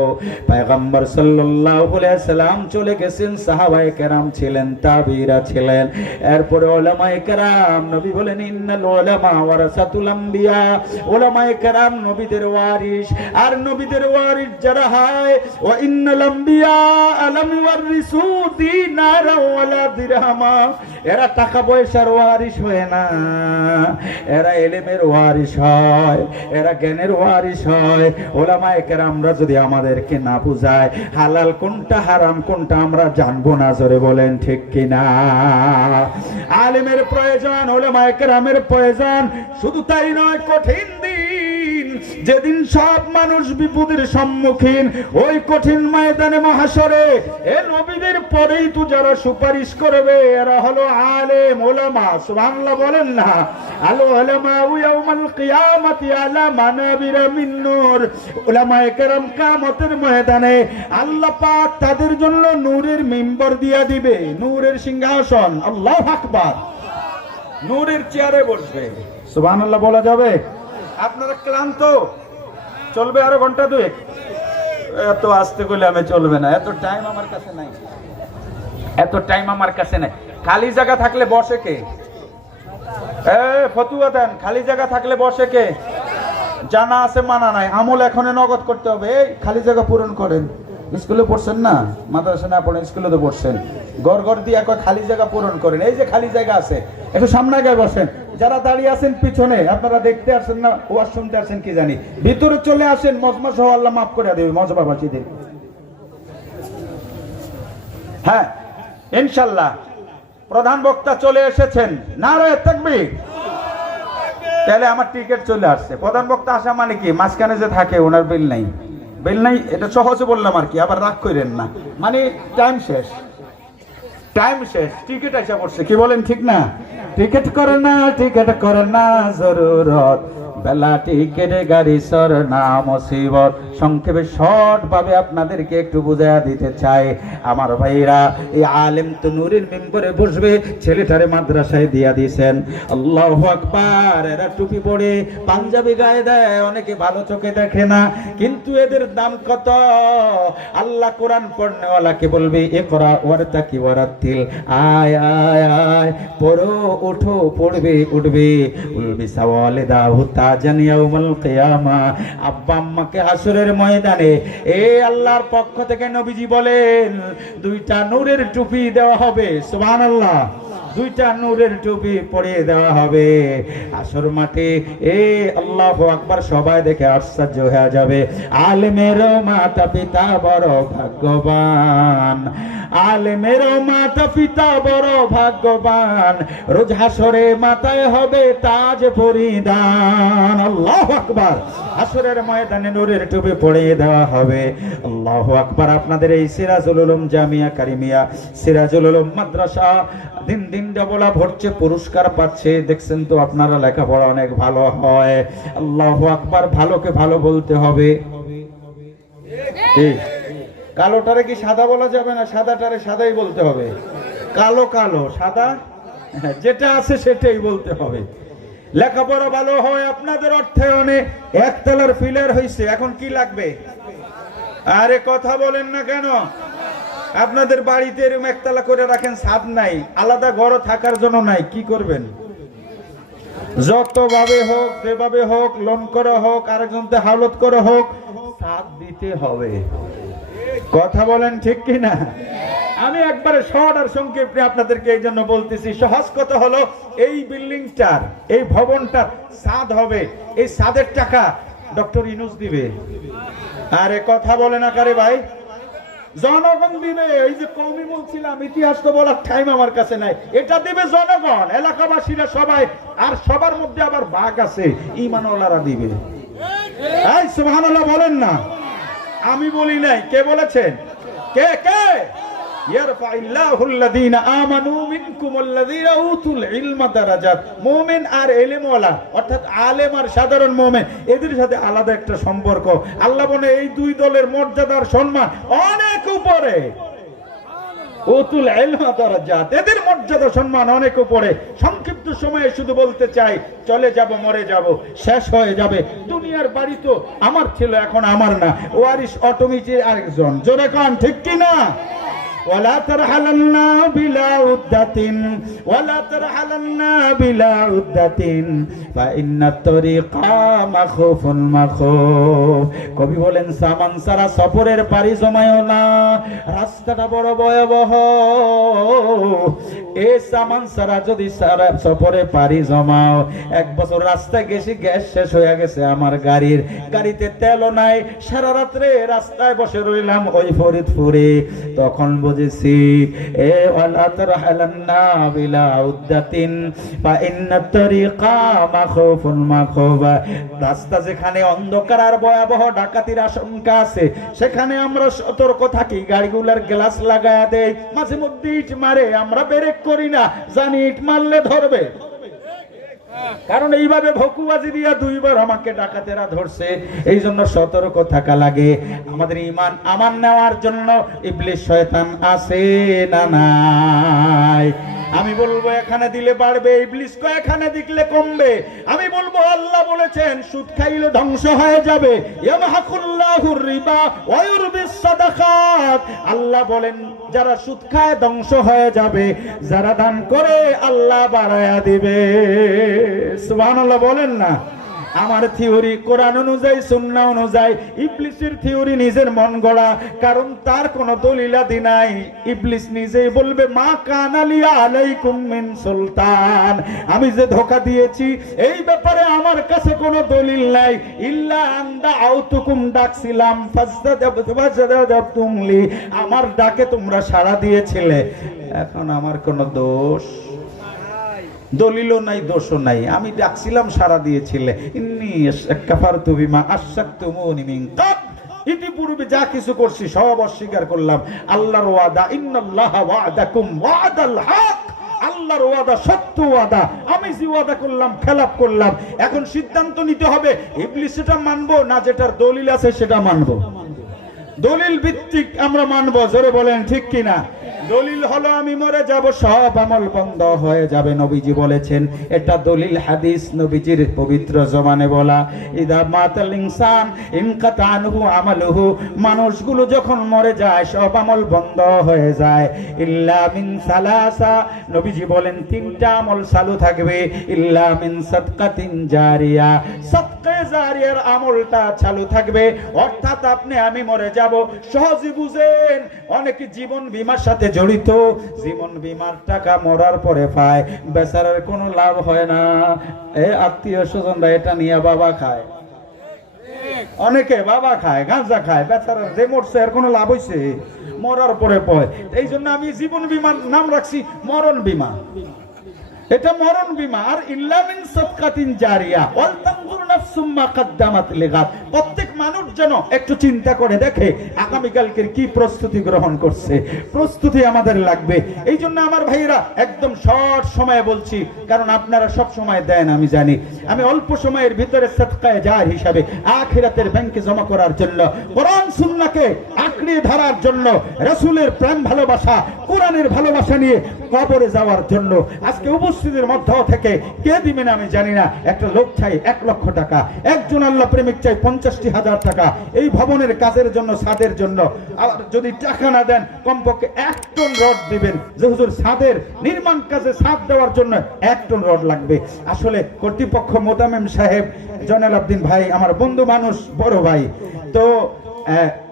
পয়গম্বর সাল্লাল্লাহু আলাইহি ওয়াসাল্লাম চলে গেছেন, সাহাবায়ে কেরাম ছিলেন, তাবিঈরা ছিলেন, এরপরে উলামায়ে কেরাম। নবী বলেন, ইন্নাল উলামা ওয়ারাসাতুল আম্বিয়া, উলামায়ে কেরাম নবীদের ওয়ারিস। আর নবীদের ওয়ারিস যারা হয়, ওয়া ইন্নাল আম্বিয়া আলাম ইওয়ারিসু দিনারা ওয়ালা দিরহামা, এরা টাকা পয়সার ওয়ারিস হয় না, এরা ইলমের ওয়ারিস হয়, এরা জ্ঞানের ওয়ারিস হয়। উলামায়ে কেরামরা যদি আমাদেরকে না বুঝায় হালাল কোনটা হারাম কোনটা, আমরা জানবো না। জোরে বলেন ঠিক কিনা? আলেমের প্রয়োজন, উলামায়ে কেরামের প্রয়োজন। শুধু তাই নয়, কঠিন দিন, যেদিন সব মানুষ বিপদের সম্মুখীন, ওই কঠিন ময়দানে মহাশরে এ নবীদের পরেই তো যারা সুপারিশ করবে, এরা হলো আলেম, উলামা। সুবহানাল্লাহ বলেন না? আল উলামা ইয়াউমাল কিয়ামাতি আলা মানাবিরা মিন নূর। উলামায়ে কেরাম কিয়ামতের ময়দানে আল্লাহ পাক তাদের জন্য নূরের মিম্বর দিয়া দিবে, নূরের সিংহাসন। আল্লাহু আকবার। নূরের চেয়ারে বসবে। সুবহানাল্লাহ বলা যাবে? আপনারা ক্লান্ত? চলবে আরো ঘন্টা দুয়েক? এত আস্তে করলে আমি চলবে না, এত টাইম আমার কাছে নাই, এত টাইম আমার কাছে নাই। খালি জায়গা থাকলে বসে কে? ফতুয়া দেন, খালি জায়গা থাকলে বসে কে? জানা আছে মানা নাই, আমল এখনো নগদ করতে হবে। এই খালি জায়গা পূরণ করেন, স্কুলে পড়ছেন না, মাদ্রাসা না পড়েন, স্কুলে তো পড়ছেন। ঘর ঘর দিয়ে একবার খালি জায়গা পূরণ করেন। এই যে খালি জায়গা আছে, একটু সামনে গিয়ে বসেন। যারা দাঁড়িয়ে আছেন পিছনে, আপনারা দেখতে আসেন না, ওয়াজ শুনতে আসেন কি জানি, ভিতরে চলে আসেন। মজমা সহ আল্লাহ মাফ করে দেবে মজমাবাসীদের। হ্যাঁ, ইনশাল্লাহ প্রধান বক্তা চলে এসেছেন। নারায়ে তাকবীর। তাহলে আমার টিকিট চলে আসছে। প্রধান বক্তা আসা মানে কি, মাঝখানে যে থাকে ওনার বিল নাই, বিল নাই, এটা সহজে বললাম আর কি, আবার রাগ করেন না। মানে টাইম শেষ, টাইম শেষ, টিকিট এসে পড়ছে। কি বলেন, ঠিক না? টিকিট করে না, টিকিট করে না জরুরত, বেলা টিকিটে গাড়ি সর না মুসিবত। সংক্ষেপে শর্ট ভাবে আপনাদেরকে একটু বুঝাইয়া দিতে চাই আমার ভাইরা। এই আলেম তো নূরের মেম্বরে বসবে, ছেলেটারে মাদ্রাসায় দিয়া দিয়েছেন। আল্লাহু আকবার। এরা টুপি পরে পাঞ্জাবি গায়ে দেয়, অনেকে ভালো চোখে দেখে না, কিন্তু এদের দাম কত। আল্লাহ কোরআন পড়নেওয়ালাকে বলবে ইকরা ওয়ারতাকি ওয়ারাতিল, আয় আয় আয় পড়ো, ওঠো, পড়বে উঠবে। উলবি সাওয়ালিদাহু তাজান ইয়াউমাল কিয়ামা। আব্বা আম্মাকে হাসরের ময়দানে এ আল্লাহর পক্ষ থেকে নবীজি বলেন দুইটা নূরের টুপি দেওয়া হবে। সুবহানাল্লাহ। দুইটা নূরের টুপি পরিয়ে দেওয়া হবে আসর মাঠে। এ আল্লাহু আকবার। সবাই দেখে আশ্চর্য হয়ে যাবে। আলেমের মাতা পিতা বড় ভাগ্যবান, আলেমের মাতা পিতা বড় ভাগ্যবান, রোজ হাসরে মাথায় হবে তাজ পরিধান। আল্লাহু আকবার। হাসরের ময়দানে নূরের টুপি পরিয়ে দেওয়া হবে। আল্লাহু আকবার। আপনাদের এই সিরাজুল উলুম জামিয়া কারিমিয়া, সিরাজুল উলুম মাদ্রাসা দিন দিন ডেভেলপ হচ্ছে, পুরস্কার পাচ্ছে। দেখছেন তো আপনারা, লেখাপড়া অনেক ভালো হয়। আল্লাহু আকবার। ভালোকে ভালো বলতে হবে। ঠিক। কালোটারে কি সাদা বলা যাবে না, সাদাটারে সাদাই বলতে হবে। কালো কালো, সাদা যেটা আছে সেটাই বলতে হবে। লেখাপড়া ভালো হয়, আপনাদের অর্থায়নে একতলার ফিলার হয়েছে, এখন কি লাগবে? আরে কথা বলেন না কেন? আপনাদের বাড়িতে এরকম একতলা করে রাখেন, ছাদ নাই, আলাদা ঘর থাকার জন্য নাই, কি করবেন? যতভাবে হোক, যেভাবে হোক, লোন করে হোক, আরেকজনকে হাওলাত করে হোক, ছাদ দিতে হবে। কথা বলেন ঠিক কি না? আমি একবারে শর্ট আর সংক্ষেপে আপনাদেরকে এই জন্য বলতেছি। সহজ কথা হলো, এই বিল্ডিংটার, এই ভবনটার ছাদ হবে, এই ছাদের টাকা ডক্টর ইউনূস দিবে। আরে কথা বলে না কারে ভাই? জনগণ দিবে। এই যে কমই বলছিলাম, ইতিহাস তো বলার টাইম আমার কাছে নাই, এটা দিবে জনগণ, এলাকাবাসীরা সবাই। আর সবার মধ্যে আবার ভাগ আছে, ঈমানওয়ালারা দিবে। এই সুবহানাল্লাহ বলেন না? আমি বলি নাই, কে বলেছেন? কে কে? ইয়ারফাইল্লাহুল্লাযীনা আমানু মিনকুম ওয়াল্লাযীনা উতুল ইলমা দারাজাত। মুমিন আর ইলমওয়ালা, অর্থাৎ আলেম আর সাধারণ মুমিন, এদের সাথে আলাদা একটা সম্পর্ক। আল্লাহ বলে এই দুই দলের মর্যাদার সম্মান অনেক উপরে। উতুল ইলমা দারাজাত, এদের মর্যাদা সম্মান অনেক উপরে। সংক্ষিপ্ত সময়ে শুধু বলতে চাই, চলে যাব, মরে যাব, শেষ হয়ে যাবে। দুনিয়ার বাড়ি তো আমার ছিল, এখন আমার না, ওয়ারিশ অটোমেটিক আরেকজন। জোরে কান ঠিক কি না? ولا ترحلن بلا عدة ولا ترحلن بلا عدة فإن الطريق مخوف مخوف। কবি বলেন সামান সারা সফরের পাড়ি জমায়ও না, রাস্তাটা বড় ভয়াবহ। এই সামান সারা যদি সারা সফরে পাড়ি জমাও, এক বছর রাস্তায় গেছি, গ্যাস শেষ হয়ে গেছে আমার গাড়ির, গাড়িতে তেলও নাই, সারা রাত্রে রাস্তায় বসে রইলাম ওই ফরিদপুরে। তখন বুঝেছি এ ওয়ালা তারহালান্না বিলা উদ্দাতিন ফা ইন্নাত তারিকা মাখুফুন মাখুবা। রাস্তা যেখানে অন্ধকার আর ভয়াবহ ডাকাতির আশঙ্কা আছে, সেখানে আমরা সতর্ক থাকি, গাড়িগুলোর গ্লাস লাগায়া দেই, মাঝে মধ্যে ইট মারে, আমরা ব্রেক করি না, জানি ইট মারলে ধরবে। কারণ এইভাবে ভকুবাজি দিয়া দুইবার আমাকে ডাকাতেরা ধরছে, এই জন্য সতর্ক থাকা লাগে। আমাদের ঈমান আমান নেওয়ার জন্য ইবলিস শয়তান আছে না নাই? আমি বলবো এখানে দিলে বাড়বে, ইবলিস কয় এখানে দিলে কমবে। আমি বলবো আল্লাহ বলেছেন সুদ খাইলে ধ্বংস হয়ে যাবে, ইয়ামহাকুল্লাহুর রিবা ওয়া ইউরবিস সাদাকাত। আল্লাহ বলেন যারা সুদ খায় ধ্বংস হয়ে যাবে, যারা দান করে আল্লাহ বাড়ায়া দিবে। সুবহানাল্লাহ বলেন না? আমার থিওরি কোরআন অনুযায়ী সুন্নাহ অনুযায়ী, ইবলিসের থিওরি নিজের মন গড়া, কারণ তার কোনো দলিলাদি নাই। ইবলিস নিজেই বলবে মা কানা লি আলাইকুম মিন সুলতান, আমি যে ধোঁকা দিয়েছি এই ব্যাপারে আমার কাছে কোনো দলিল নাই। ইল্লা আন্দা আউতুকুম, ডাকছিলাম, ফাসতাজাবতুম লি, আমার ডাকে তোমরা সাড়া দিয়েছিলে। এখন আমার কোনো দোষ, দলিলও নাই, দোষও নাই, আমি ডাকছিলাম, সাড়া দিয়েছিলে। ইন্নী কাফারতু বিমা আশরাকতুমুনি মিন ক্বাবল, ইতিপূর্বে যা কিছু করছি সব অস্বীকার করলাম। আল্লাহর ওয়াদা, ইন্নাল্লাহা ওয়াদাকুম ওয়াদাল হক, আল্লাহর ওয়াদা সত্য ওয়াদা, আমি যে ওয়াদা করলাম খেলাপ করলাম। এখন সিদ্ধান্ত নিতে হবে, ইবলিস সেটা মানবো না যেটার দলিল আছে সেটা মানবো। দলিল ভিত্তিক আমরা মানবো, জোরে বলেন ঠিক কিনা? দলিল হলো আমি মরে যাব, সব আমল বন্ধ হয়ে যাবে, নবীজি বলেছেন। এটা দলিল, হাদিস নবীজির পবিত্র জবানে বলা। ইদা মাতাল ইনসান ইনকাতা আনহু আমালুহু, মানুষগুলো যখন মরে যায় সব আমল বন্ধ হয়ে যায়। ইল্লা মিন সালাসা, নবীজি বলেন তিনটা আমল চালু থাকবে। ইল্লা মিন সাদকাতিন জারিয়া, সাদকা জারিয়ার আমলটা চালু থাকবে। অর্থাৎ আপনি আমি মরে যাব, সহজে বুঝেন, অনেকে জীবন বীমার সাথে জড়িত, জীবন বীমার টাকা মরার পরে পায়, বেচারার কোনো লাভ হয় না। আত্মীয় স্বজনরা এটা নিয়ে বাবা খায়, অনেকে বাবা খায়, গাঁজা খায়, বেচারার যে মরছে এর কোনো লাভ হইছে? মরার পরে পায়। এই জন্য আমি জীবন বীমার নাম রাখছি মরণ বীমা। এটা মরণ বীমা। আর ইল্লা মিন সাদকাতিন জারিয়া ওয়াল তানজুর নাফসুম মা কদ্দামাত লিগাদ, প্রত্যেক মানুষ যেন একটু চিন্তা করে দেখে আগামীকালকে কি প্রস্তুতি গ্রহণ করছে। প্রস্তুতি আমাদের লাগবে। এই জন্য আমার ভাইরা একদম শর্ট সময়ে বলছি, কারণ আপনারা সব সময় দেন আমি জানি। আমি অল্প সময়ের ভিতরে সাদকায়ে জার হিসাবে আখিরাতের ব্যাংকে জমা করার জন্য, কোরআন সুন্নাহকে আঁকড়ে ধরার জন্য, রাসূলের প্রেম ভালোবাসা, কোরআনের ভালোবাসা নিয়ে কবরে যাওয়ার জন্য, আজকে উপস্থিতির মধ্য থেকে কে দিবেন আমি জানি না, একটা লোক চাই 1 লক্ষ টাকা, একজন আল্লাহ প্রেমিক চাই 50,000 টাকা এই ভবনের কাজের জন্য, ছাদের জন্য। আর যদি টাকা না দেন কমপক্ষে 1 টন রড দিবেন, যে হুজুর ছাদের নির্মাণ কাজে ছাদ দেওয়ার জন্য 1 টন রড লাগবে। আসলে কর্তৃপক্ষ মোতামেম সাহেব, জয়নাল আবদিন ভাই আমার বন্ধু মানুষ, বড় ভাই, তো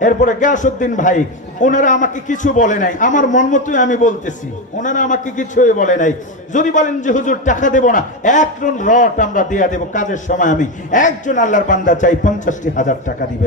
এরপরে গিয়াসউদ্দিন ভাই, ওনারা আমাকে কিছু বলে নাই, আমার মন মতোই আমি বলতেছি, ওনারা আমাকে কিছুই বলে নাই। যদি বলেন যে হুজুর টাকা দেব না, 1 টন রড আমরা দিয়ে দেব কাজের সময়, আমি একজন আল্লাহর বান্দা চাই 50,000 টাকা দিবেন।